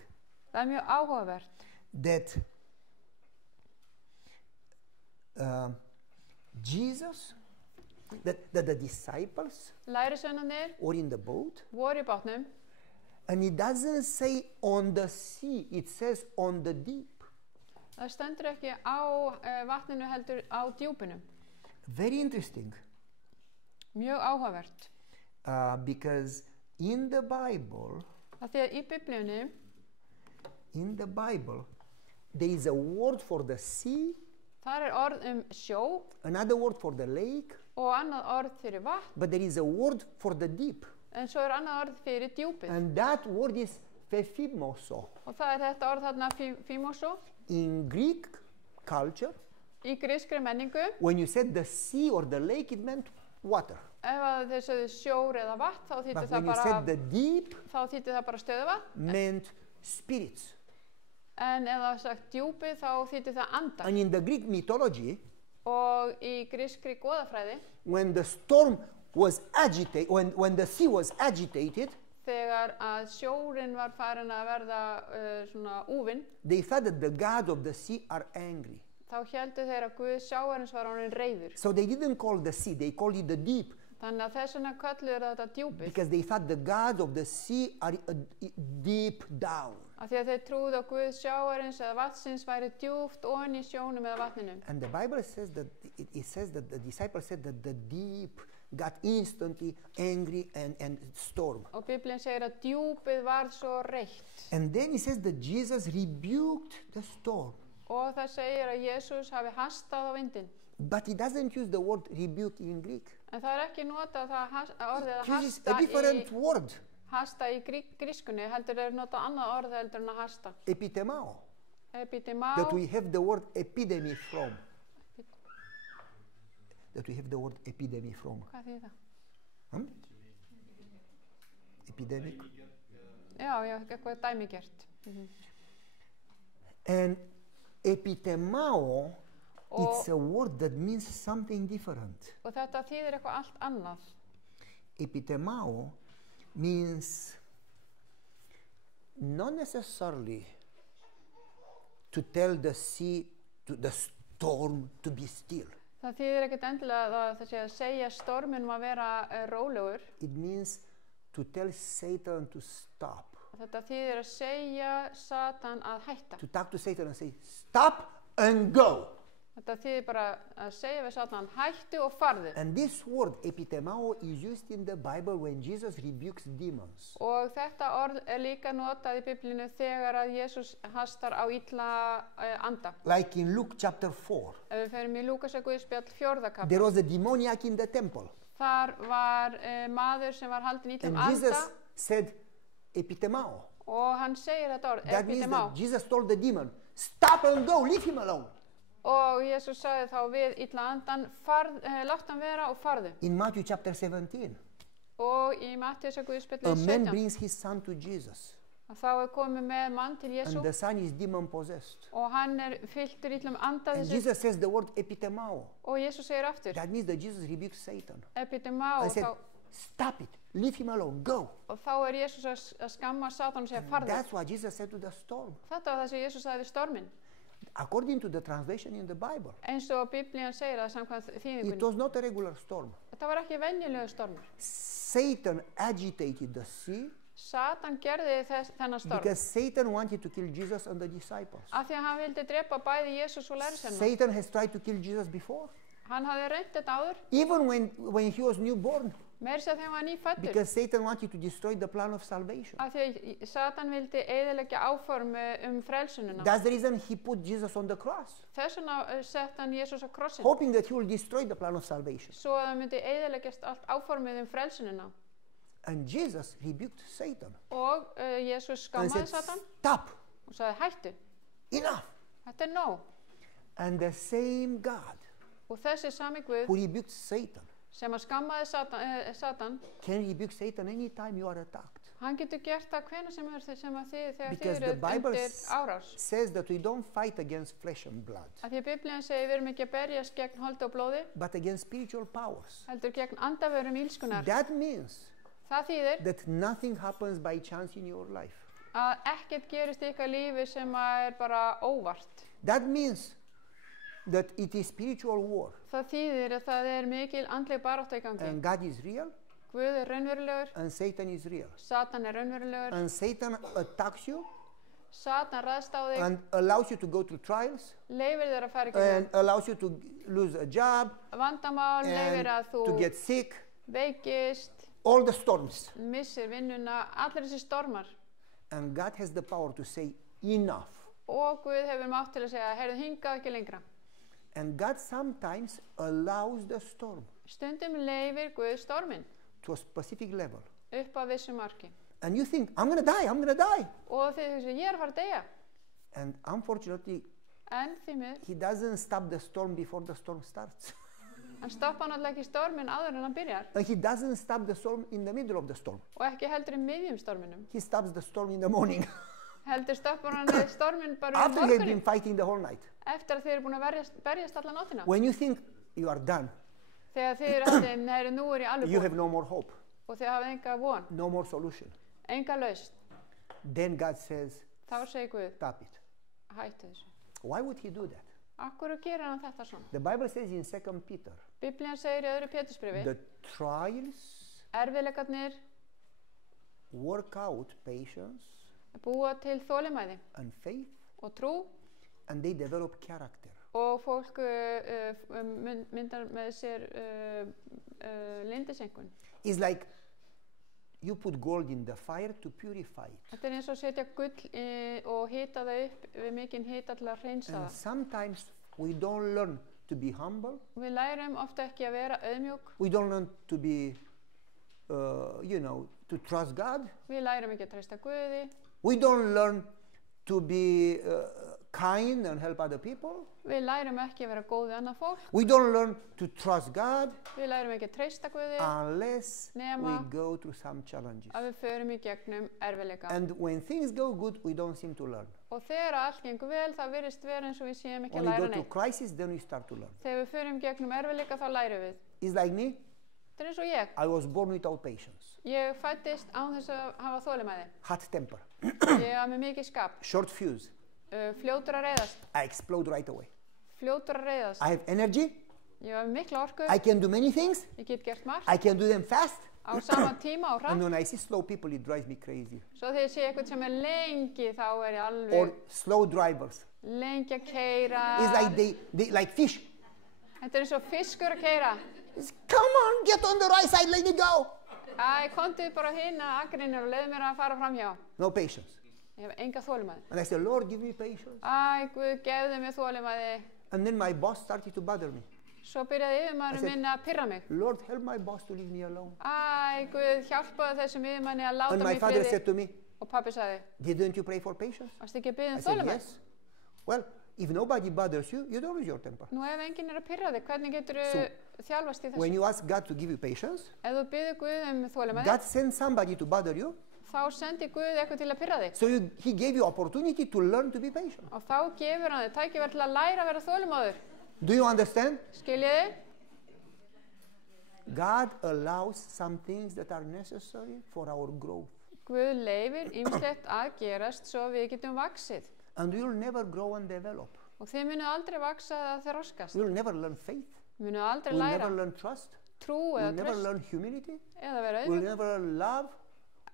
það er mjög áhugavert, that Jesus, that the disciples lærisveinarnir were in the boat, voru í bátnum, and it doesn't say on the sea, it says on the deep. það stendur ekki á vatninu heldur á djúpinu. Very interesting, Mjög áhugavert. because in the Bible, Það því að í Biblíunni, there is a word for the sea, þar er orð sjó another word for the lake, og annað orð fyrir vatn, but there is a word for the deep. en svo er annað orð fyrir djúpið. And that word is phefimoso. Og það er þetta orð þarna phimoso. In Greek culture, Í grískri menningu, when you said the sea or the lake, it meant water. ef að þeir sögðu sjór eða vatn, þá þýtti But það when you bara, said the deep, stöðuvatn. meant spirits. En ef það var sagt djúpið, þá þýtti það andar. And in the Greek mythology, Og í grískri goðafræði, when the storm was agitated, when the sea was agitated, þegar að sjórinn var farin að verða svona úfinn, they thought that the gods of the sea are angry. þá héldu þeir að Guð sjávarins var honum reiður. So they didn't call the sea, they called it the deep, Þannig að þess vegna kölluðu þetta djúpið. because they thought the gods of the sea are deep down. Af því að þeir trúðu að Guð sjávarins eða vatnsins væri djúpt onni í sjónum eða vatninu. And the Bible says that, it says that the disciples said that the deep got instantly angry and storm. Og Biblían segir að djúpið varð svo reitt. And then it says that Jesus rebuked the storm. Og það segir að Jesús hafi hastað á vindinn. But he doesn't use the word rebuke in Greek. En það ekki notað orðið að He uses a different word, hasta í grískunni, heldur notað annað orð heldur en að hasta. epitemao, Epitemao. that we have the word epidemic from. That we have the word epidemic from. Hvað þýðir það? Hmm? Epidemic. Já, eitthvað dæmigert. And epitemao, it's a word that means something different. Og þetta þýðir eitthvað allt annað. Epitemao means not necessarily to tell the sea, to the storm to be still. Það þýðir ekkert endilega að það sé að segja storminum að vera rólegur. It means to tell Satan to stop. Þetta þýðir að segja Satan að hætta. To talk to Satan and say, stop and go. Þetta þýðir bara að segja við Satan hættu og farðu. And this word epitemao is used in the Bible when Jesus rebukes demons. Og þetta orð líka notað í Biblíunni þegar að Jesús hastar á illa anda. Like in Luke chapter 4. Ef við ferum í Lúkasar Guðspjall 4. kapla. There was a demoniac in the temple. Þar var maður sem var haldinn illum And Jesus anda said epitemao. og hann segir þetta orð, That means epitemao. that Jesus told the demon, stop and go, leave him alone. Og Jesús sagði þá við illa andan, látt hann vera og farðu. In Matthew chapter 17, Og í Mattheusar Guðspjalli a man 17, brings his son to Jesus. að þá komið með mann til Jesú And the son is demon possessed. og hann fylltur illum anda And þessu. Jesus says the word epitemao. Og Jesús segir aftur, That means that Jesus rebukes Satan. epitemao, And said, stop it, leave him alone, go. og þá Jesús að skamma Satan og segja farðu. That's what Jesus said to the storm. Þetta var það sem Jesús sagði við storminn. According to the translation in the Bible, Eins og Biblían segir það samkvæmt it þýðingunni. was not a regular storm. Þetta var ekki venjulegur stormur. Satan agitated the sea Satan gerði þennan storm because Satan wanted to kill Jesus and the disciples. af því að hann vildi drepa bæði Jesús og lærisveinana. Satan has tried to kill Jesus before, Hann hafði reynt þetta áður, even when he was newborn, meira sér þegar hann var nýfæddur. because Satan wanted to destroy the plan of salvation. Af því að Satan vildi eyðileggja áform frelsunina. That's the reason he put Jesus on the cross, Þess vegna sett hann Jesús á krossin. hoping that he will destroy the plan of salvation. Svo að það myndi eyðileggjast allt áformið frelsunina. And Jesus rebuked Satan Og Jesús and skammaði said, Satan stop, og sagði hættu. enough. Þetta nóg. And the same God Og þessi sami Guð who rebuked Satan sem að skammaði Satan, can rebuke Satan anytime you are attacked. hann getur gert það hvenær sem að þið, þegar Because þið the eru Bible undir árás. says that we don't fight against flesh and blood, Af því að Biblían segir við erum ekki að berjast gegn holdi og blóði, but against spiritual powers. heldur gegn andavörum ílskunar. That means Það þýðir that nothing happens by chance in your life. að ekkert gerist í ykkar lífi sem að bara óvart. That means that it is spiritual war, Það þýðir að það mikil andleg barátta í gangi. and God is real Guð raunverulegur, and Satan is real. Satan raunverulegur, And Satan attacks you Satan ræðst á þig, and allows you to go through trials leifir þér að fara í and gegnum allows you to lose a job vandamál, leifir að and þú to get sick, veikist, all the storms. missir vinnuna, allir þessi stormar. And God has the power to say enough. Og Guð hefur mátt til að segja, heyrðu hingað ekki lengra. And God sometimes allows the storm Stundum leifir Guð storminn to a specific level. upp á vissu marki. And you think, I'm going to die, I'm going to die. Og þið hugsa, ég að fara að deyja. And unfortunately, En því miður, he doesn't stop the storm before the storm starts. hann stoppa náttúrulega ekki storminn áður en hann byrjar. And he doesn't stop the storm in the middle of the storm. Og ekki heldur í miðjum storminum. He stops the storm in the morning. Heldur stoppar hann storminn bara í After you have been morgunum. fighting the whole night. Eftir að þið eru búin að berjast alla nóttina. When you think you are done, Þegar þið eru haldið, nei, nú er ég alveg you búin. have no more hope, Og þið hafið enga von, no more solution. enga lausn. Then God says, Þá segir Guð, stop it. hættu þessu. Why would he do that? Akkur gerir hann þetta svona? The Bible says in 2 Peter, Biblían segir í öðru Pétursbréfi, the trials erfiðleikarnir work out patience búa til þolinmæði and faith, og trú and they develop character. og fólk myndar með sér lindisenkun. It's like you put gold in the fire to purify it. Þetta eins og setja gull og hita það upp við mikinn hita til að hreinsa And það. sometimes we don't learn to be humble. Við lærum ofta ekki að vera auðmjúk. We don't learn to be, to trust God. Við lærum ekki að treysta Guði. We don't learn to be kind and help other people. Við lærum ekki að vera góð við annað fólk. We don't learn to trust God Við lærum ekki að treysta Guði unless Nema we go through some challenges. að við förum í gegnum erfiðleika. And when things go good, we don't seem to learn. Og þegar allt gengur vel, það virðist vera eins og við séum ekki When að we go læra through neitt. crisis, then we start to learn. Þegar við förum gegnum erfiðleika þá lærum við. It's like me. Þetta er eins og ég. I was born without patience, Ég fæddist án þess að hafa þolinmæði. hot temper, Ég var með mikið skap. short fuse. Fljótur að reiðast. I explode right away. Fljótur að reiðast. I have energy. Ég var með mikla orku. I can do many things. Ég get gert margt. I can do them fast. Á sama tíma og And hratt. when I see slow people, it drives me crazy. Svo þegar ég sé eitthvað sem er lengi þá er ég Or alveg slow drivers. lengi að keyra. It's like they like fish. Þetta er eins og fiskur að keyra. It's, come on, get on the right side, let me go. Æ, komdu bara hina akrinir og leiðu mér að fara framhjá. No patience. Ég hef enga þolinmæði. And I said, Lord, give me patience. Æ, Guð, gefðu mér þolinmæði. And then my boss started to bother me. Svo byrjaði I yfirmaðurinn said- minn að pirra mig. Lord, help my boss to leave me alone. Æ, Guð, hjálpaðu þessum yfirmanni að láta And mig my í father friði. said to me, Og pabbi sagði, didn't you pray for patience? varstu ekki að biðja I um said, þolinmæði? yes. Well, if nobody bothers you, you don't lose your temper. Nú ef enginn er að pirra þig, hvernig getur þú þjálfast í When þessu? you ask God to give you patience, Ef þú biður Guð um þolinmæði, God sends somebody to bother you. þá sendi Guð eitthvað til að pirra þig. So he gave you opportunity to learn to be patient. Og þá gefur hann þig tækifæri til að læra að vera þolinmæður. Do you understand? Skiljið þið? God allows some things that are necessary for our growth. Guð leyfir ýmislegt að gerast svo við getum vaxið. And we will never grow and develop. Og þið munuð aldrei vaksa eða þroskast. We will never learn faith. Munuð aldrei We will læra never learn trust. trú We will eða never tröst learn humility. eða vera We will auðvitað. never learn love.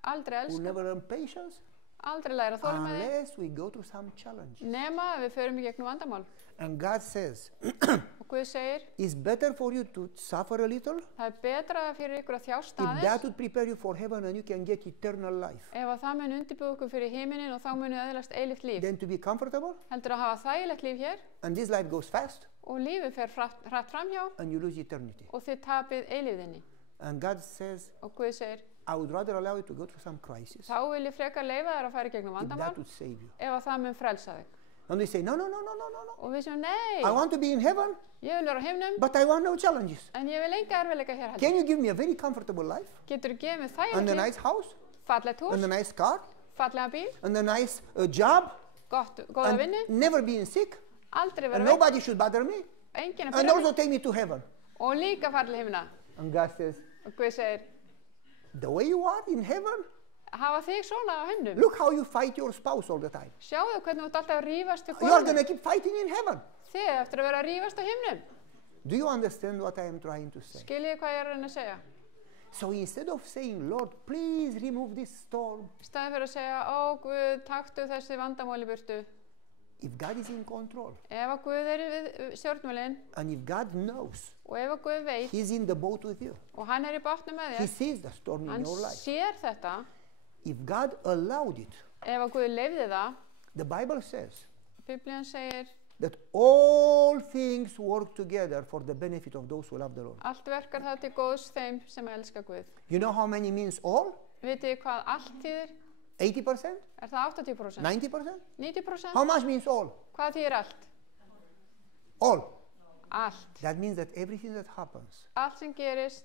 Aldrei We will elska, never learn patience aldrei læra þolinmæði unless we go through some challenges. nema að við förum í gegnum vandamál. And God says, Og Guð segir, it's better for you to suffer a little það er betra fyrir ykkur að þjást if that aðeins would prepare you for heaven and you can get eternal life ef að það mun undirbúið ykkur fyrir heiminin og þá munu öðlast eilíft líf. than to be comfortable Heldur að hafa þægilegt líf hér and this life goes fast og lífið fer hratt framhjá and you lose eternity. og þið tapið eilífðinni. And God says, Og Guð segir, I would rather allow you to go through some crisis þá vil ég frekar leyfa þér að fara í gegnum if vandamál that would save you. ef að það mun frelsa þig. And we say, no, no, no, no, no, no, no. Og við segjum, nei, I want to be in heaven, ég vil vera á himnum but I want no challenges. en ég vil enga erfiðleika hér heldur. Can you give me a very comfortable life Getur þú gefið mér and þægilegt a líf, nice house fallegt and a hús, nice car fallega bíl, and a nice job góða vinnu, and never being sick aldrei and vera veik, nobody should bother me enginn að and byrja mig also take me to heaven. og líka fara til himna. And God says, Og Guð segir, the way you are in heaven, hafa þig svona á himnum. look how you fight your spouse all the time. Sjáðu hvernig þú ert alltaf að rífast til You are konum. going to keep fighting in heaven. Þið eftir að vera að rífast á himnum. Do you understand what I am trying to say? Skiljið hvað ég er að reyna að segja? So instead of saying, Lord, please remove this storm, Í staðinn fyrir að segja, ó Guð, taktu þessi vandamál í burtu. if God is in control Ef að Guð er við stjórnmálinn and if God knows og ef að Guð veit He's in the boat with you, og hann er í bátnum með He þér, sees the storm in hann your life. sér þetta, If God allowed it, ef að Guð leyfði það, the Bible says Biblían segir, that all things work together for the benefit of those who love the Lord. allt verkar það til góðs þeim sem elska Guð. You know how many means all? Vitið þið hvað allt þýðir? 80%? Er það 80%? 90%? 90%? How much means all? Hvað þýðir allt? All. Allt. That means that everything that happens Allt sem gerist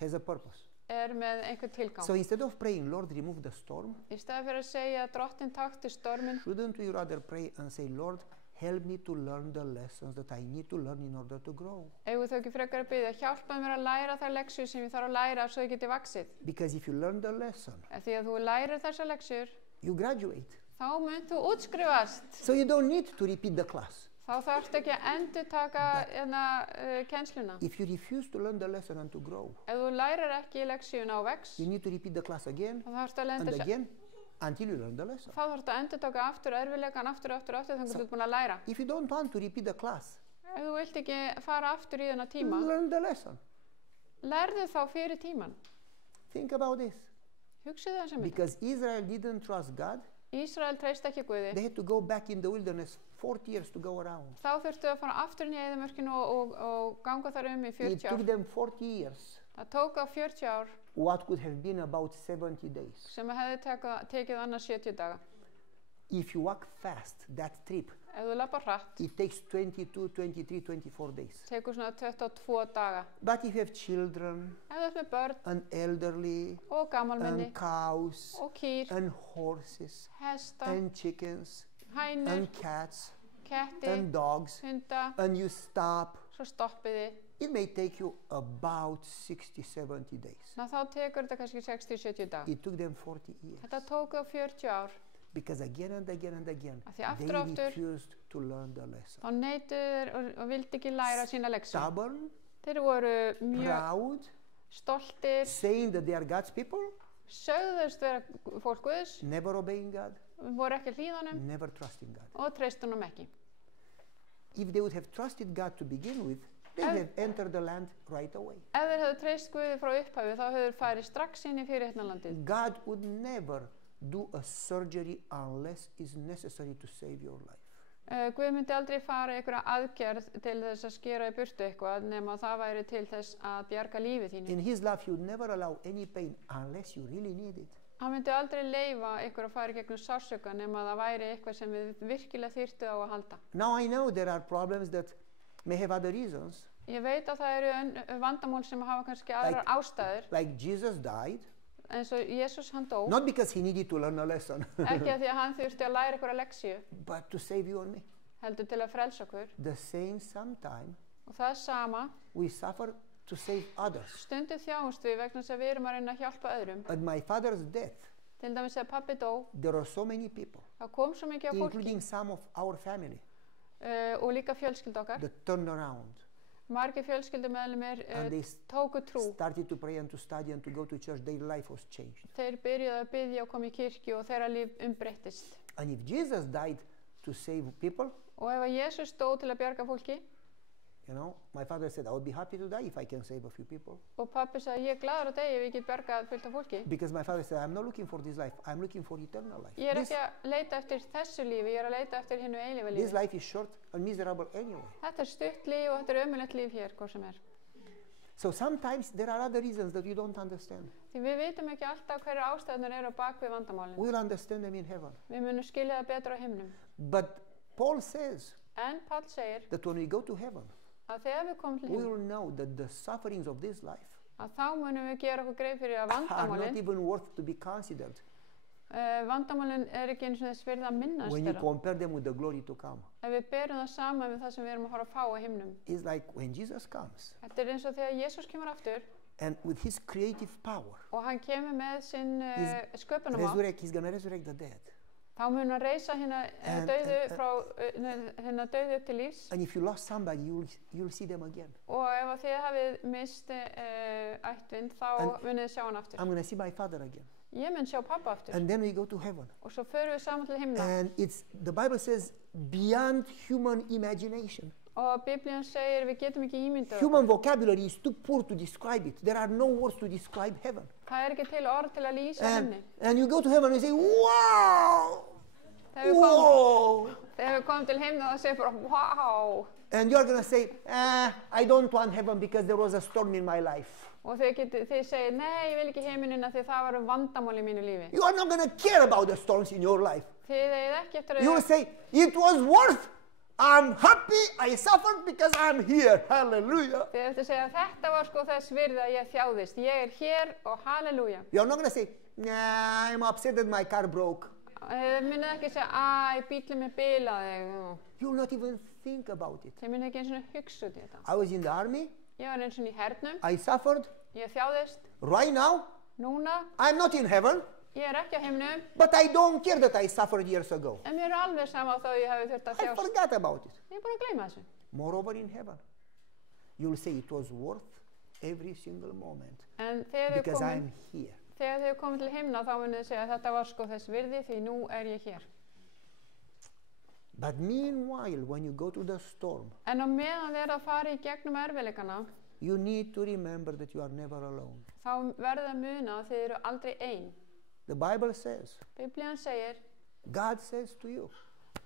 has a purpose. er með einhver tilgang. So instead of praying, Lord, remove the storm, Í staði fyrir að segja drottinn taktu storminn, shouldn't we rather pray and say, Lord, help me to learn the lessons that I need to learn in order to grow? eigum þau ekki frekar að byggja, hjálpaðu mér að læra þær leksjur sem ég þarf að læra svo ég geti vaxið. Because if you learn the lesson, Því að þú lærir þessar leksjur, you graduate. þá munt þú útskrifast. So you don't need to repeat the class. Þá þarftu ekki að endurtaka kennsluna. If you refuse to learn the lesson and to grow, Ef þú lærir ekki leksjuna og vex, you need to repeat the class again þá þarftu að and lenda again until you learn the lesson. þá þarftu að endurtaka aftur erfiðleikan aftur þannig að þú ert búin að læra. If you don't want to repeat the class, Ef þú vilt ekki fara aftur í þennan tíma, Learn the lesson. lærðu þá fyrir tíman. Think about this. Hugsið það sem þetta. Because Israel didn't trust God, Ísrael treysti ekki Guði. they had to go back in the wilderness 40 years to go around. Þá þurftu að fara aftur inn í eyðimörkinu og ganga þar í It 40 took ár. them 40 years. Það tók á 40 ár What could have been about 70 days. sem hefði tekið annars 70 daga. If you walk fast, that trip, Ef þú lappar hratt, it takes 22, 23, 24 days. tekur svona 22 daga. But if you have children, Ef þú ert með börn and elderly, og gamalmenni and cows, og kýr, and horses, hesta, and chickens, hænur, and cats, ketti, and dogs, hunda, and you stop, svo stoppiði. it may take you about 60, 70 days. Þá tekur þetta kannski 60-70 daga. It took them 40 years. Þetta tók á 40 ár. Because again and again and again, Af því aftur they og aftur refused to learn the lesson. þá neituðu þeir og vildi ekki læra sína leksjum. Stubborn, Þeir voru mjög proud, stoltir, saying that they are God's people, sögðust vera fólk Guðs, never obeying God, voru ekki hlýðanum never trusting God. og treystunum ekki. If they would have trusted God to begin with, they would have entered the land right away. Ef þeir hefðu treyst Guði frá upphafi þá hefðu þeir farið strax inn í fyrirheitnalandið. God would never do a surgery unless it's necessary to save your life. Guð myndi aldrei fara í einhverja aðgerð til þess að skera í burtu eitthvað nema það væri til þess að bjarga lífi þínu. In His love, He would never allow any pain unless you really need it. Hann myndi aldrei leyfa ykkur að fara í gegnum sársauka nema það væri eitthvað sem við virkilega þyrftu á að halda. Now I know there are problems that may have other reasons, Ég veit að það eru vandamál sem hafa kannski aðrar ástæður, like Jesus died, eins og Jesús hann dó, not because He needed to learn a lesson, ekki að því að hann þurfti að læra ykkur að leksju, but to save you and me. heldur til að frelsa okkur. The same sometime Og það sama, we suffer to save others. stundum þjáumst við vegna þess að við erum að reyna að hjálpa öðrum. At my father's death, Til dæmis að pabbi dó, there are so many people, það kom svo mikið af fólki including some of our family, og líka fjölskyldu okkar. that turned around Margir fjölskyldumeðlimir and they tóku trú. started to pray and to study and to go to church. Their life was changed. Þeir byrjuðu að biðja og koma í kirkju og þeirra líf umbreyttist. And if Jesus died to save people, Og ef að Jesús dó til að bjarga fólki, you know, my father said, I would be happy to die if I can save a few people. og pabbi sagði, ég er glaður að deyja ef ég get bjargað fullt af fólki. Because my father said, I'm not looking for this life. I'm looking for eternal life. Ég er ekki að leita eftir þessu lífi, ég er að leita eftir hinnu eilífa This lífi. life is short and miserable anyway. Þetta er stutt líf og þetta er ömurlegt líf hér, hvað sem er. So sometimes there are other reasons that you don't understand. Því við vitum ekki alltaf hverju ástæðunar eru á bak við vandamálin. We'll understand them in heaven. Við munum skilja það betur á himnum. But Paul says En Páll segir that when we go to heaven, að þegar við komum til we himnum, will know that the sufferings of this life að þá munum við gera okkur greið fyrir að are not vandamálin, even worth to be considered vandamálin er ekki eins og þess fyrir að minnast when you þeirra. compare them with the glory to come. Ef við berum það saman við það sem við erum að fara að fá á himnum. It's like when Jesus comes Þetta er eins og þegar Jesús kemur aftur and with His creative power, og hann kemur með sinn sköpunarmátt, He's going to resurrect the dead. þá mun hann reisa hérna dauðu upp til lífs. And if you lost somebody, you'll see them again. Og ef að þið hafið mist ættvind, þá munið þið sjá hann aftur. I'm going to see my father again. Ég mun sjá pappa aftur. And then we go to heaven. Og svo förum við saman til himna. And the Bible says, beyond human imagination. Og Biblían segir við getum ekki ímyndað okkur. Human vocabulary is too poor to describe it. There are no words to describe heaven. Það er ekki til orð til að lýsa henni. And you go to heaven and you say, wow! Þegar Whoa! við komum til himna þá segir bara, wow! And you're going to say, I don't want heaven because there was a storm in my life. Og þið segir, nei, ég vil ekki heiminina því það var vandamál í mínu lífi. You are not going to care about the storms in your life. Þið eigið ekki eftir að... You will say, it was worth. I'm happy I suffered because I'm here. Hallelujah. Þið eftir að segja, þetta var sko þess virði að ég þjáðist. Ég er hér og halleluja. You're not going to say, nah, I'm upset that my car broke. Þið munið ekki segja, bílinn mér bilaði. You will not even think about it. Þið munið ekki eins og hugsa út í þetta. I was in the army. Ég var eins og í hernum. I suffered. Ég þjáðist. Right now, Núna, I'm not in heaven. ég er ekki á himnum. But I don't care that I suffered years ago. En mér er alveg sama þá ég hafi þurft að I þjást. forgot about it. Ég er búin að gleyma þessu. Moreover, in heaven, you'll say it was worth every single moment En þegar because þið I'm here. komið til himna þá munið þið segja að þetta var sko þess virði því nú er ég hér. But meanwhile, when you go through the storm, En á meðan þið eru að fara í gegnum erfiðleikana, you need to remember that you are never alone. þá verður að muna að þið eru aldrei ein. The Bible says, Biblían segir, God says to you,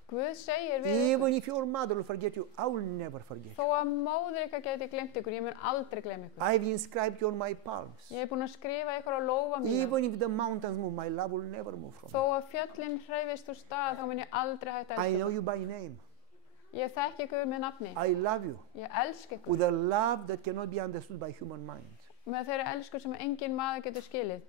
Guð segir við ykkur, even if your mother will forget you, I will never forget þó you. að móðir ykkar geti glemt ykkur, ég mun aldrei gleyma ykkur. I've inscribed you on my palms. Ég hef búin að skrifa ykkur á lófa mína. Even if the mountains move, my love will never move from Þó you. að fjöllin hreyfist úr stað, þá mun ég aldrei hætta að I elska know ykkur. you by name. Ég þekki ykkur með nafni. I love you Ég elska ykkur. with a love that cannot be understood by human mind. Með þeirri elsku sem engin maður getur skilið.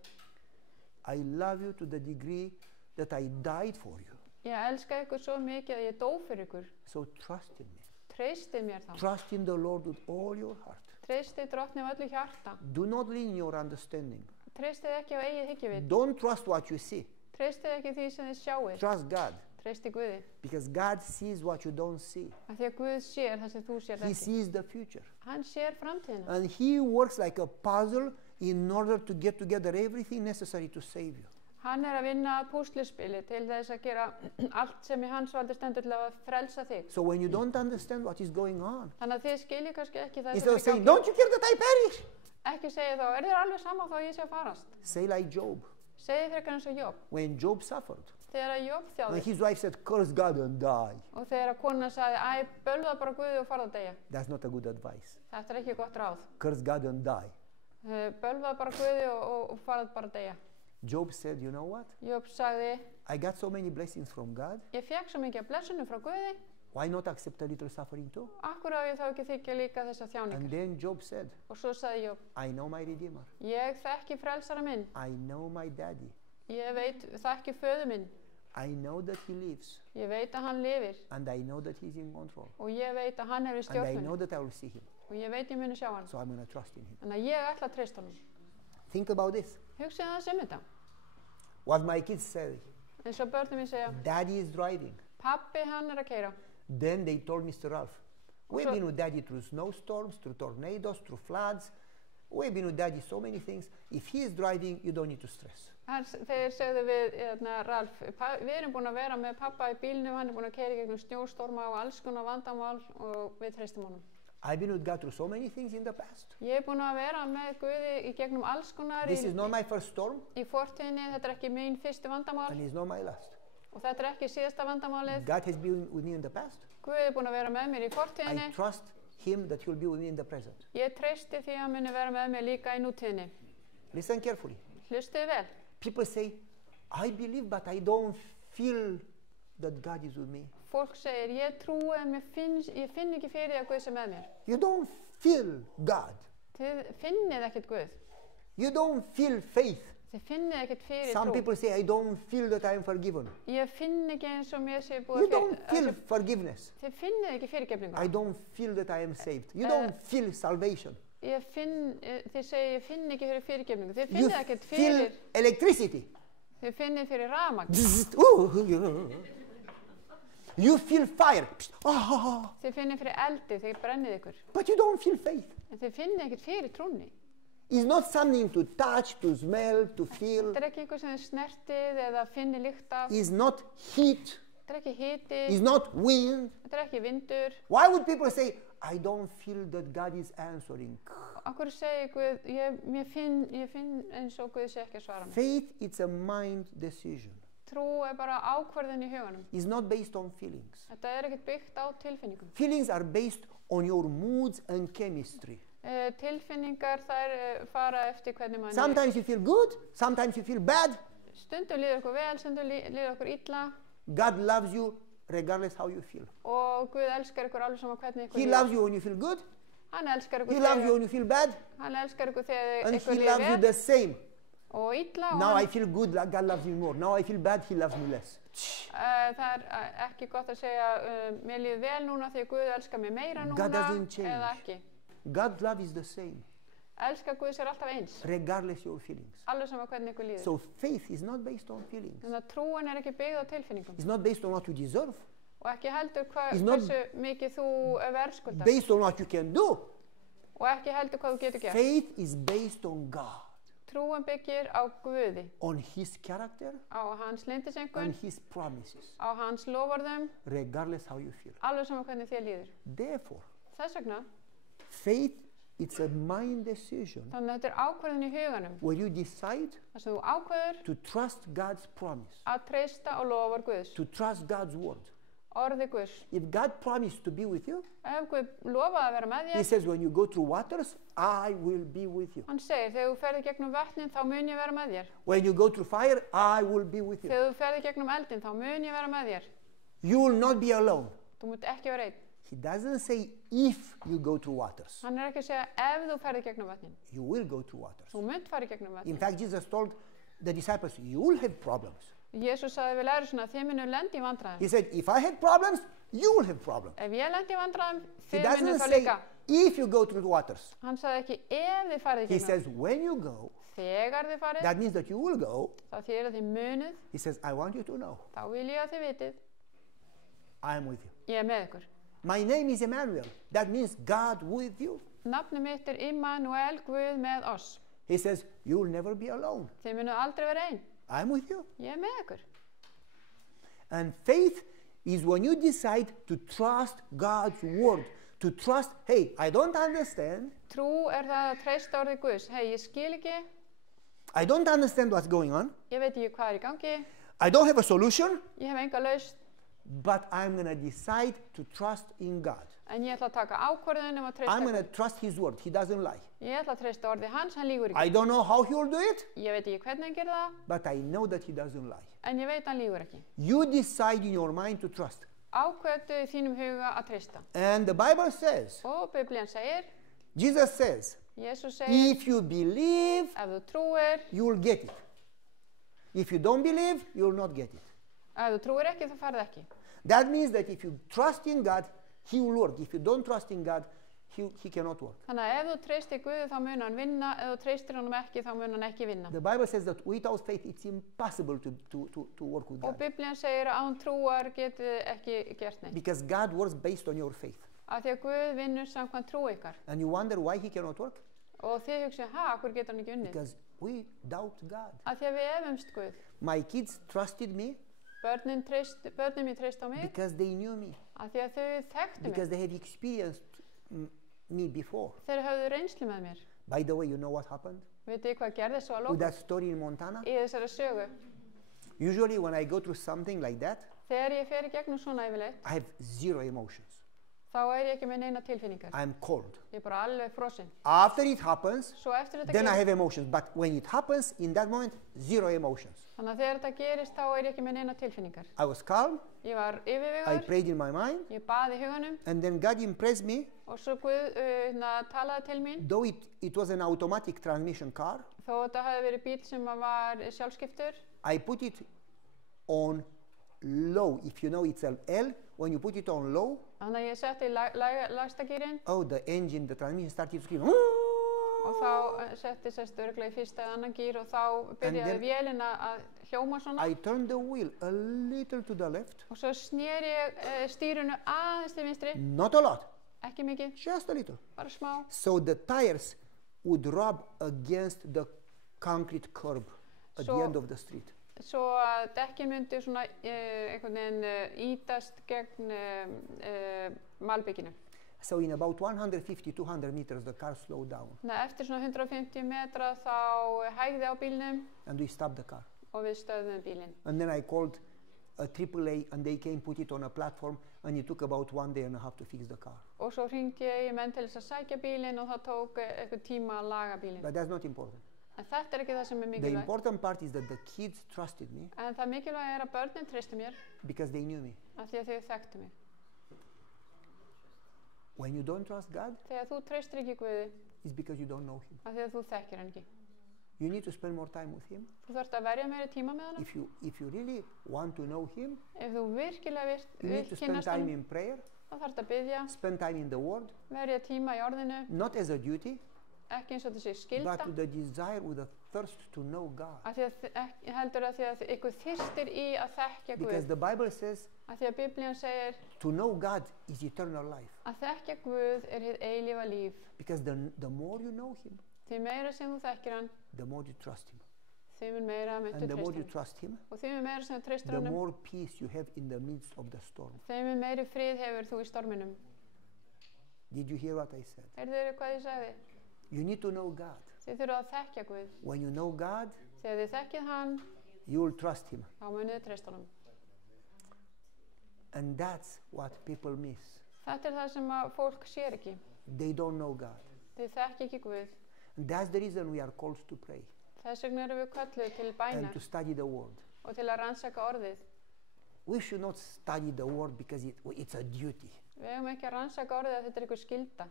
I love you to the degree that I died for you. Ég elska ykkur svo mikið að ég dó fyrir ykkur. So trust in me. Treystið mér þá. Trust in the Lord with all your heart. Treystið drottni af öllu hjarta. Do not lean your understanding. Treystið ekki á eigið hyggjuvit. Don't trust what you see. Treystið ekki því sem þið sjáið. Trust God. Treystið Guði. Because God sees what you don't see. Af því að Guð sér það sem þú sér He ekki. sees the future. Hann sér framtíðina. And He works like a puzzle in order to get together everything necessary to save you. Hann að vinna púsluspili til þess að gera allt sem í hans valdi stendur til að frelsa þig. So when you don't understand what is going on, Þannig að þið skiljið kannski ekki það instead of sem saying, er í gangi. don't you care that I perish? Ekki segja þá, er þér alveg sama þá ég sé að farast? Say like Job. Segið frekar eins og Job. When Job suffered, Þegar að Job and þjáði his wife said, curse God and die. og þegar að konan sagði, æ, bölva bara Guði og farða að deyja. That's not a good advice. Þetta er ekki gott ráð. Curse God and die. Bölva bara Guði og farða bara að deyja. Job said, you know what? Job sagði, I got so many blessings from God. ég fekk svo mikið af blessunum frá Guði, Why not accept a little suffering too? akkur á ég þá ekki þykja líka þessa And þjáningar. then Job said, Og svo sagði Job, I know my Redeemer. ég þekki frelsara minn, I know my daddy. ég veit, þekki föðu minn, I know that he lives. ég veit að hann lifir And I know that he's in control. og ég veit að hann er í And I know stjórnum that I will see him. og ég veit ég muni sjá hann. So I'm going to trust in him. Þannig að ég ætla að treysta honum. Think about this. Hugsið aðeins um þetta. What my kids say, Eins og börnum mín segja, Daddy is driving. pappi hann er að keyra. Then they told Mr. Ralph, we've So- been with Daddy through snowstorms, through tornadoes, through floods. We've been with Daddy so many things. If he is driving, you don't need to stress. Þeir segðu við Ralf, við erum búin að vera með pappa í bílnum, hann er búin að keyra í gegnum snjóstorma og alls konar vandamál og við treystum honum. I've been with God through so many things in the past. Ég er búin að vera með Guði í gegnum alls konar This is not my first storm, í fortíðinni, þetta er ekki mín fyrstu vandamál and it's not my last. og þetta er ekki síðasta vandamálið. God has been with me in the past. Guði er búin að vera með mér í I fortíðinni. trust him that he will be with me in the present. Ég treysti því að hann muni vera með mér líka í nútíðinni. Listen carefully. Hlustið vel. People say, I believe, but I don't feel that God is with me. Fólk segir, ég trúi en ég finn ekki fyrir því að Guð sé með mér. You don't feel God. Þið finnið ekkert Guð. You don't feel faith. Þið finnið ekkert fyrir Some trú. people say, I don't feel that I am forgiven. Ég finn ekki eins og mér sé You búið don't feel forgiveness. Þið finnið ekki fyrirgefningu. I don't feel that I am saved. You don't feel salvation. Þið segir, ég finn ekki fyrir fyrirgefningu. Þið You finnið ekkert feel fyrir, electricity. þið finnið fyrir rafmagn. You feel fire. Ah, Þið finnið fyrir eldi, þið brennið ykkur. but you don't feel faith. En þið finnið ekkert fyrir trúnni. It's not something to touch, to smell, to feel. Þetta er ekki eitthvað sem þið snertið eða finnið lykt af. It's not heat. Þetta er ekki hiti, It's not wind. þetta er ekki vindur. Why would people say, I don't feel that God is answering? Akkur segir Guð, ég finn eins og Guð sé ekki að svara mér. Faith, it's a mind decision. Trú er bara ákvörðun í huganum. It's not based on feelings. Þetta er ekkert byggt á tilfinningum. Feelings are based on your moods and chemistry. Tilfinningar þær fara eftir hvernig mann Sometimes you feel good, sometimes you feel bad. Stundum líður okkur vel, stundum líður okkur illa God loves you regardless how you feel. og Guð elskar ykkur alveg sama hvernig ykkur He loves you when you feel good. Hann elskar He ykkur loves you when you feel bad. hann elskar ykkur þegar And ykkur he líður loves you vel the same. og illa og Now I feel good, like God loves me more. Now I feel bad, he loves me less. það er ekki gott að segja mér líður vel núna því að Guð elskar mig meira God núna doesn't change. eða ekki. God's love is the same, Elskar Guð sér alltaf eins, regardless your feelings. alveg sama hvernig ykkur líður. So faith is not based on feelings. Þannig að trúin er ekki byggð á tilfinningum It's not based on what you deserve. og ekki heldur It's not hversu mikið þú verðskuldar Based on what you can do. og ekki heldur hvað þú getur gert. Faith is based on God. Trúin byggir á Guði, on His character, á hans lindisengun, and His promises, á hans loforðum, regardless how you feel. alveg saman hvernig þér líður. Therefore, Þess vegna, faith, it's a mind decision þannig að þetta er ákvörðun í huganum, where you decide þar sem þú ákveður to trust God's promise, að treysta á lofar Guðs, to trust God's word. orði Guðs. If God promised to be with you, Ef Guð lofaði að vera með He þér, says, when you go through waters, I will be with you. hann segir, þegar þú ferði gegnum vatnin, þá mun ég vera með þér. When you go through fire, I will be with you. Þegar þú ferði gegnum eldin, þá mun ég vera með þér. You will not be alone. Þú munt ekki vera einn. He doesn't say if you go through waters. Hann er ekki að segja ef þú ferði gegnum vatnin. You will go through waters. Þú munt fara í gegnum vatnin. In fact, Jesus told the disciples, you will have problems. Jesús sagði við lærisveinana að þið munu lendi í vandræðum. He said, if I had problems, you will have problems. Ef ég lendi í vandræðum, He þið munu doesn't þá say líka. if you go through the waters. Hann sagði ekki ef þið farið í He gegnum. says, when you go, Þegar þið farið, that means that you will go. þá þýðir að þið munuð, He says, I want you to know, þá vil ég að þið vitið, I am with you. ég er með ykkur. My name is Emmanuel. That means God with you. Nafnið mitt er Immanuel, Guð með oss. He says, you will never be alone. Þið munuð aldrei vera einn. I'm with you. Ég er með ykkur. And faith is when you decide to trust God's word. To trust, hey, I don't understand. Trú er það að treysta orðið Guðs. Hei, ég skil ekki, I don't understand what's going on. ég veit ekki hvað er í gangi, I don't have a solution, ég hef enga lausn, but I'm going to decide to trust in God. en ég ætla að taka ákvörðun að treysta I'm going Guð. to trust His word. He doesn't lie. Ég ætla að treysta orðið hans, hann lígur I ekki. don't know how He will do it, Ég veit ekki hvernig hann gerir það, but I know that He doesn't lie. en ég veit hann lígur ekki. You decide in your mind to trust. Ákveðtu í þínum huga að treysta. And the Bible says, Og Biblían segir, Jesus says, Jesús segir, if you believe, ef þú trúir, you will get it. If you don't believe, you will not get it. ef þú trúir ekki, þá farið ekki. That means that if you trust in God, He will work. If you don't trust in God, He cannot work. Þannig að ef þú treystir Guði, þá mun hann vinna, ef þú treystir honum ekki, þá mun hann ekki vinna. The Bible says that without faith, it's impossible to work with Og God. Biblían segir að án trúar getið ekki gert neitt. Because God works based on your faith. Af því að Guð vinnur samkvæmt trú ykkar. And you wonder why He cannot work? Og þið hugsið, hver getur hann ekki unnið? Because we doubt God. Af því að við efumst Guð. My kids trusted me Börnin mín treyst á mig, because they knew me. af því að þau þekktu mig. Because they have experienced me before. Þeir höfðu reynslu með mér. By the way, you know what happened Vitið þið hvað gerðist svo að with loka that story in Montana? í þessari sögu? Usually when I go through something like that, Þegar ég fer í gegnum svona yfirleitt, I have zero emotions. þá er ég ekki með neina tilfinningar. I'm cold. Ég er bara alveg frosinn. After it happens, Svo eftir þetta then I gerist, have emotions. But when it happens, in that moment, zero emotions. þannig að þegar þetta gerist, þá er ég ekki með neina tilfinningar. I was calm. Ég var I yfirvegaður, prayed in my mind. ég baði í huganum And then God impressed me, og svo Guð talaði til mín. though it was an automatic transmission car, Þó þetta hafi verið bíl sem var sjálfskiptur, I put it on low. If you know it's an L, when you put it on low, þannig að ég setti lægstagýrin oh, the engine, the transmission started to scream. og þá setti sérst örglega í fyrsta eða annan gýr og þá byrjaði then- vélina að hljóma svona I turned the wheel a little to the left, og svo sneri ég stýrunu aðeins til vinstri, not a lot, ekki mikið, just a little. bara smá, So the tires would rub against the concrete curb at the So- end of the street. svo að dekkin myndi svona einhvern veginn ítast gegn malbygginu. So in about 150-200 meters, the car slowed down Þannig að eftir svona 150 metra þá hægði á bílnum and we stopped the car. og við stöðum bílinn. And then I called a AAA and they came, put it on a platform, and it took about 1.5 days to fix the car. Og svo hringdi ég í menn til þess að sækja bílinn og það tók eitthvað tíma að laga bílinn. But that's not important. En þetta er ekki það sem er The mikilvægt. important part is that the kids trusted me En það mikilvæg er að börnin treystu mér because they knew me. af því að þau þekktu mig. When you don't trust God, Þegar þú treystir ekki Guði it's because you don't know Him. af því að þú þekkir hann ekki. You need to spend more time with Him. Þú þarft að verja meiri tíma með hann. If you really want to know Him, Ef þú virkilega you need to vilt spend kynnast time hann, in prayer, þá þarft að biðja, spend time in the Word, verja tíma í orðinu, not as a duty, ekki eins og þessi skylda. but with the desire, with a thirst to know God. Af því að heldur að því að ykkur þyrstir í að þekkja Because Guð. the Bible says Af því að Biblían segir to know God is eternal life. að þekkja Guð er hið eilífa líf. Because the more you know Him, Því meira sem þú þekkir hann, the more you trust Him. Því mun meira myndu And the more treysta you honum. trust Him, Og því mun meira sem þú treystir the honum, more peace you have in the midst of the storm. þeim mun meiri frið hefur þú í storminum. Did you hear what I said? Heyrðu hvað ég sagði? You need to know God. Þið þurfa að þekkja Guð. When you know God, Þegar þið þekkið hann, you will trust Him. þá munið þið treysta honum. And that's what people miss. Þetta það sem að fólk sér ekki. They don't know God. Þið þekki ekki Guð. And that's the reason we are called to pray Þess vegna erum við kölluð til and bænar to study the Word. og til að rannsaka orðið. We should not study the Word because it's a duty. Við eigum ekki að rannsaka orðið að þetta einhver skylda.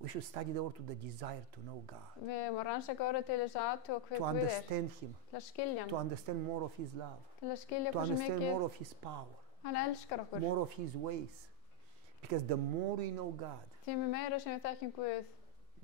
We should study the Word to the desire to know God, Við eigum að rannsaka orðið til þess að aðtuga hver to Guð understand Him, til að skilja to hann, understand more of His love, til að skilja to hversu understand more mikið of His power, hann elskar okkur. more of His ways. Because the more we know God, Því með meira sem við þekkjum Guð,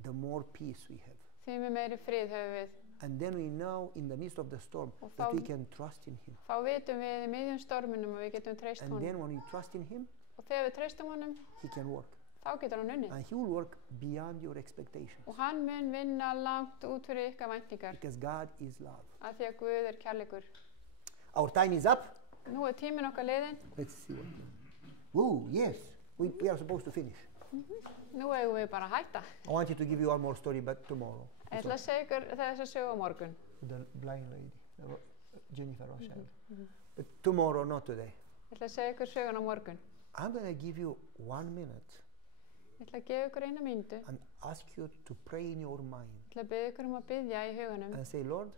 the more peace we have. því með meiri frið höfum við. And then we know in the midst of the storm Og that þá- we can trust in Him. Þá vitum við í miðjum storminum að við getum treyst And honum. then when we trust in Him, Og þegar við treystum honum, He can work. þá getur hann unnið. And He will work beyond your expectations. Og hann mun vinna langt út fyrir ykkar væntingar. Because God is love. Af því að Guð er kærleikur. Our time is up. Nú er tíminn okkar liðinn. Let's see what. Woo, yes. We are supposed to finish. Nú eigum við bara að hætta. I wanted to give you one more story, but tomorrow. Ég ætla að segja ykkur þess að sögu á morgun. The blind lady, Jennifer Rothschild. But tomorrow, not today. Ég ætla að segja ykkur sögun á morgun. I'm going to give you 1 minute Ég ætla að gefa ykkur eina mínútu. and ask you to pray in your mind Ég ætla að biðja ykkur að biðja í huganum. and say, Lord,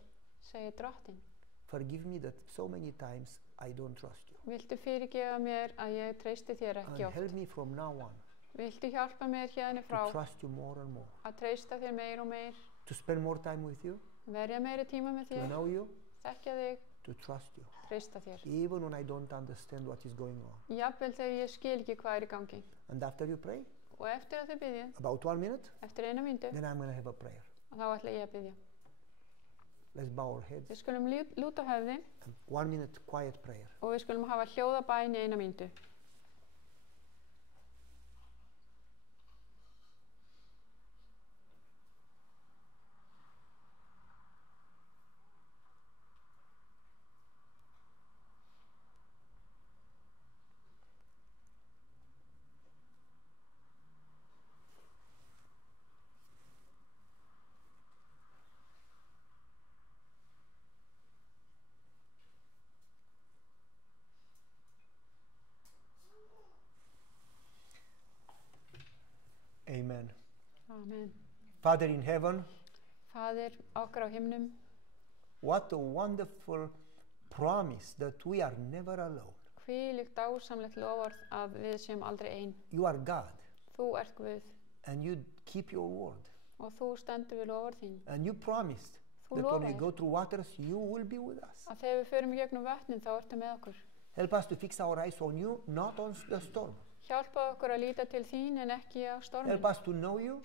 Segja Drottinn, forgive me that so many times I don't trust you. viltu fyrirgefa mér að ég treysti þér ekki And help oft? me from now on Viltu hjálpa mér hérna to frá trust you more and more, að treysta þér meir og meir? to spend more time with you, Verja meiri tíma með to þér? know you, Þekkja þig? to trust you, Treysta þér? even when I don't understand what is going on. Jafnvel þegar ég skil ekki hvað er í gangi. And after you pray, Og eftir að þið biðja, about 1 minute, eftir eina mínútu, then I'm going to have a prayer. þá ætla ég að biðja. Let's bow our heads. Við skulum lúta höfði And 1 minute quiet prayer. og við skulum hafa hljóðabæn í eina mínútu. Amen. Amen. Father in heaven, Faðir okkar á himnum, what a wonderful promise that we are never alone. hvílíkt dásamlegt loforð að við séum aldrei ein. You are God Þú ert Guð and you keep your word. og þú stendur við loforð þín. And you promised Þú that when we lofaðir go through waters, you will be with us. að þegar við förum í gegnum vötnin þá ertu með okkur. Help us to fix our eyes on you, not on the storm. Hjálpa okkur að líta til þín en ekki á stormin. Help us to know you,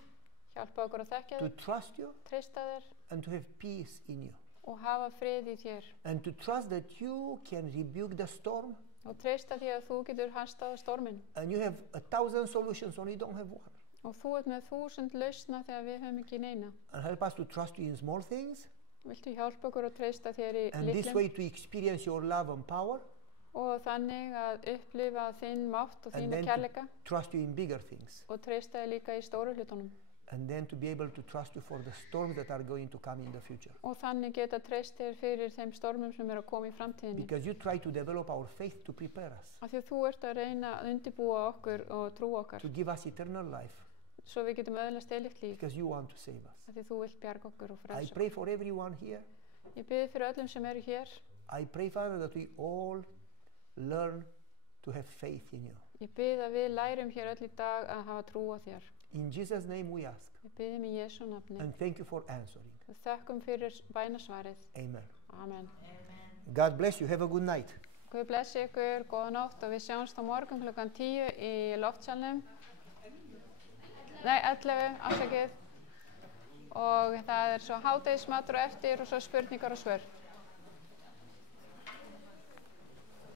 Hjálpa okkur að þekkja to þig, trust you, treysta þér and to have peace in you. og hafa frið í þér. And to trust that you can rebuke the storm Og treysta því að þú getur hastað stormin. and you have 1,000 solutions when you don't have one. Og þú ert með 1000 lausna þegar við höfum ekki neina. And help us to trust you in small things, Viltu hjálpa okkur að treysta þér í and this litlum way to experience your love and power, og þannig að upplifa þinn mátt og and þína then kærleika to trust you in bigger things, og treysta þér líka í stóru hlutunum. and then to be able to trust you for the storms that are going to come in the future. Og þannig geta treyst þér fyrir þeim stormum sem eru að koma í framtíðinni. Because you try to develop our faith to prepare us, Af því að þú ert að reyna að undirbúa okkur og trú okkar to give us eternal life, svo við getum öðlast eilíft líf. because you want to save us. Af því þú vilt bjarga okkur og I frelsa. pray for everyone here. Ég bið fyrir öllum sem eru hér. I pray, Father, that we all learn to have faith in you. Ég bið að við lærum hér öll í dag að hafa trú á þér. In Jesus' name we ask, Við biðum í Jesú nafni. and thank you for answering. Við þökkum fyrir bænasvarið. Amen. Amen. God bless you. Have a good night. Guð blessi ykkur, góða nótt og við sjáumst á morgun klukkan 10 í loftsalnum. Nei, 11, afsakið. Og það er svo hádegismatur á eftir og svo spurningar og svör.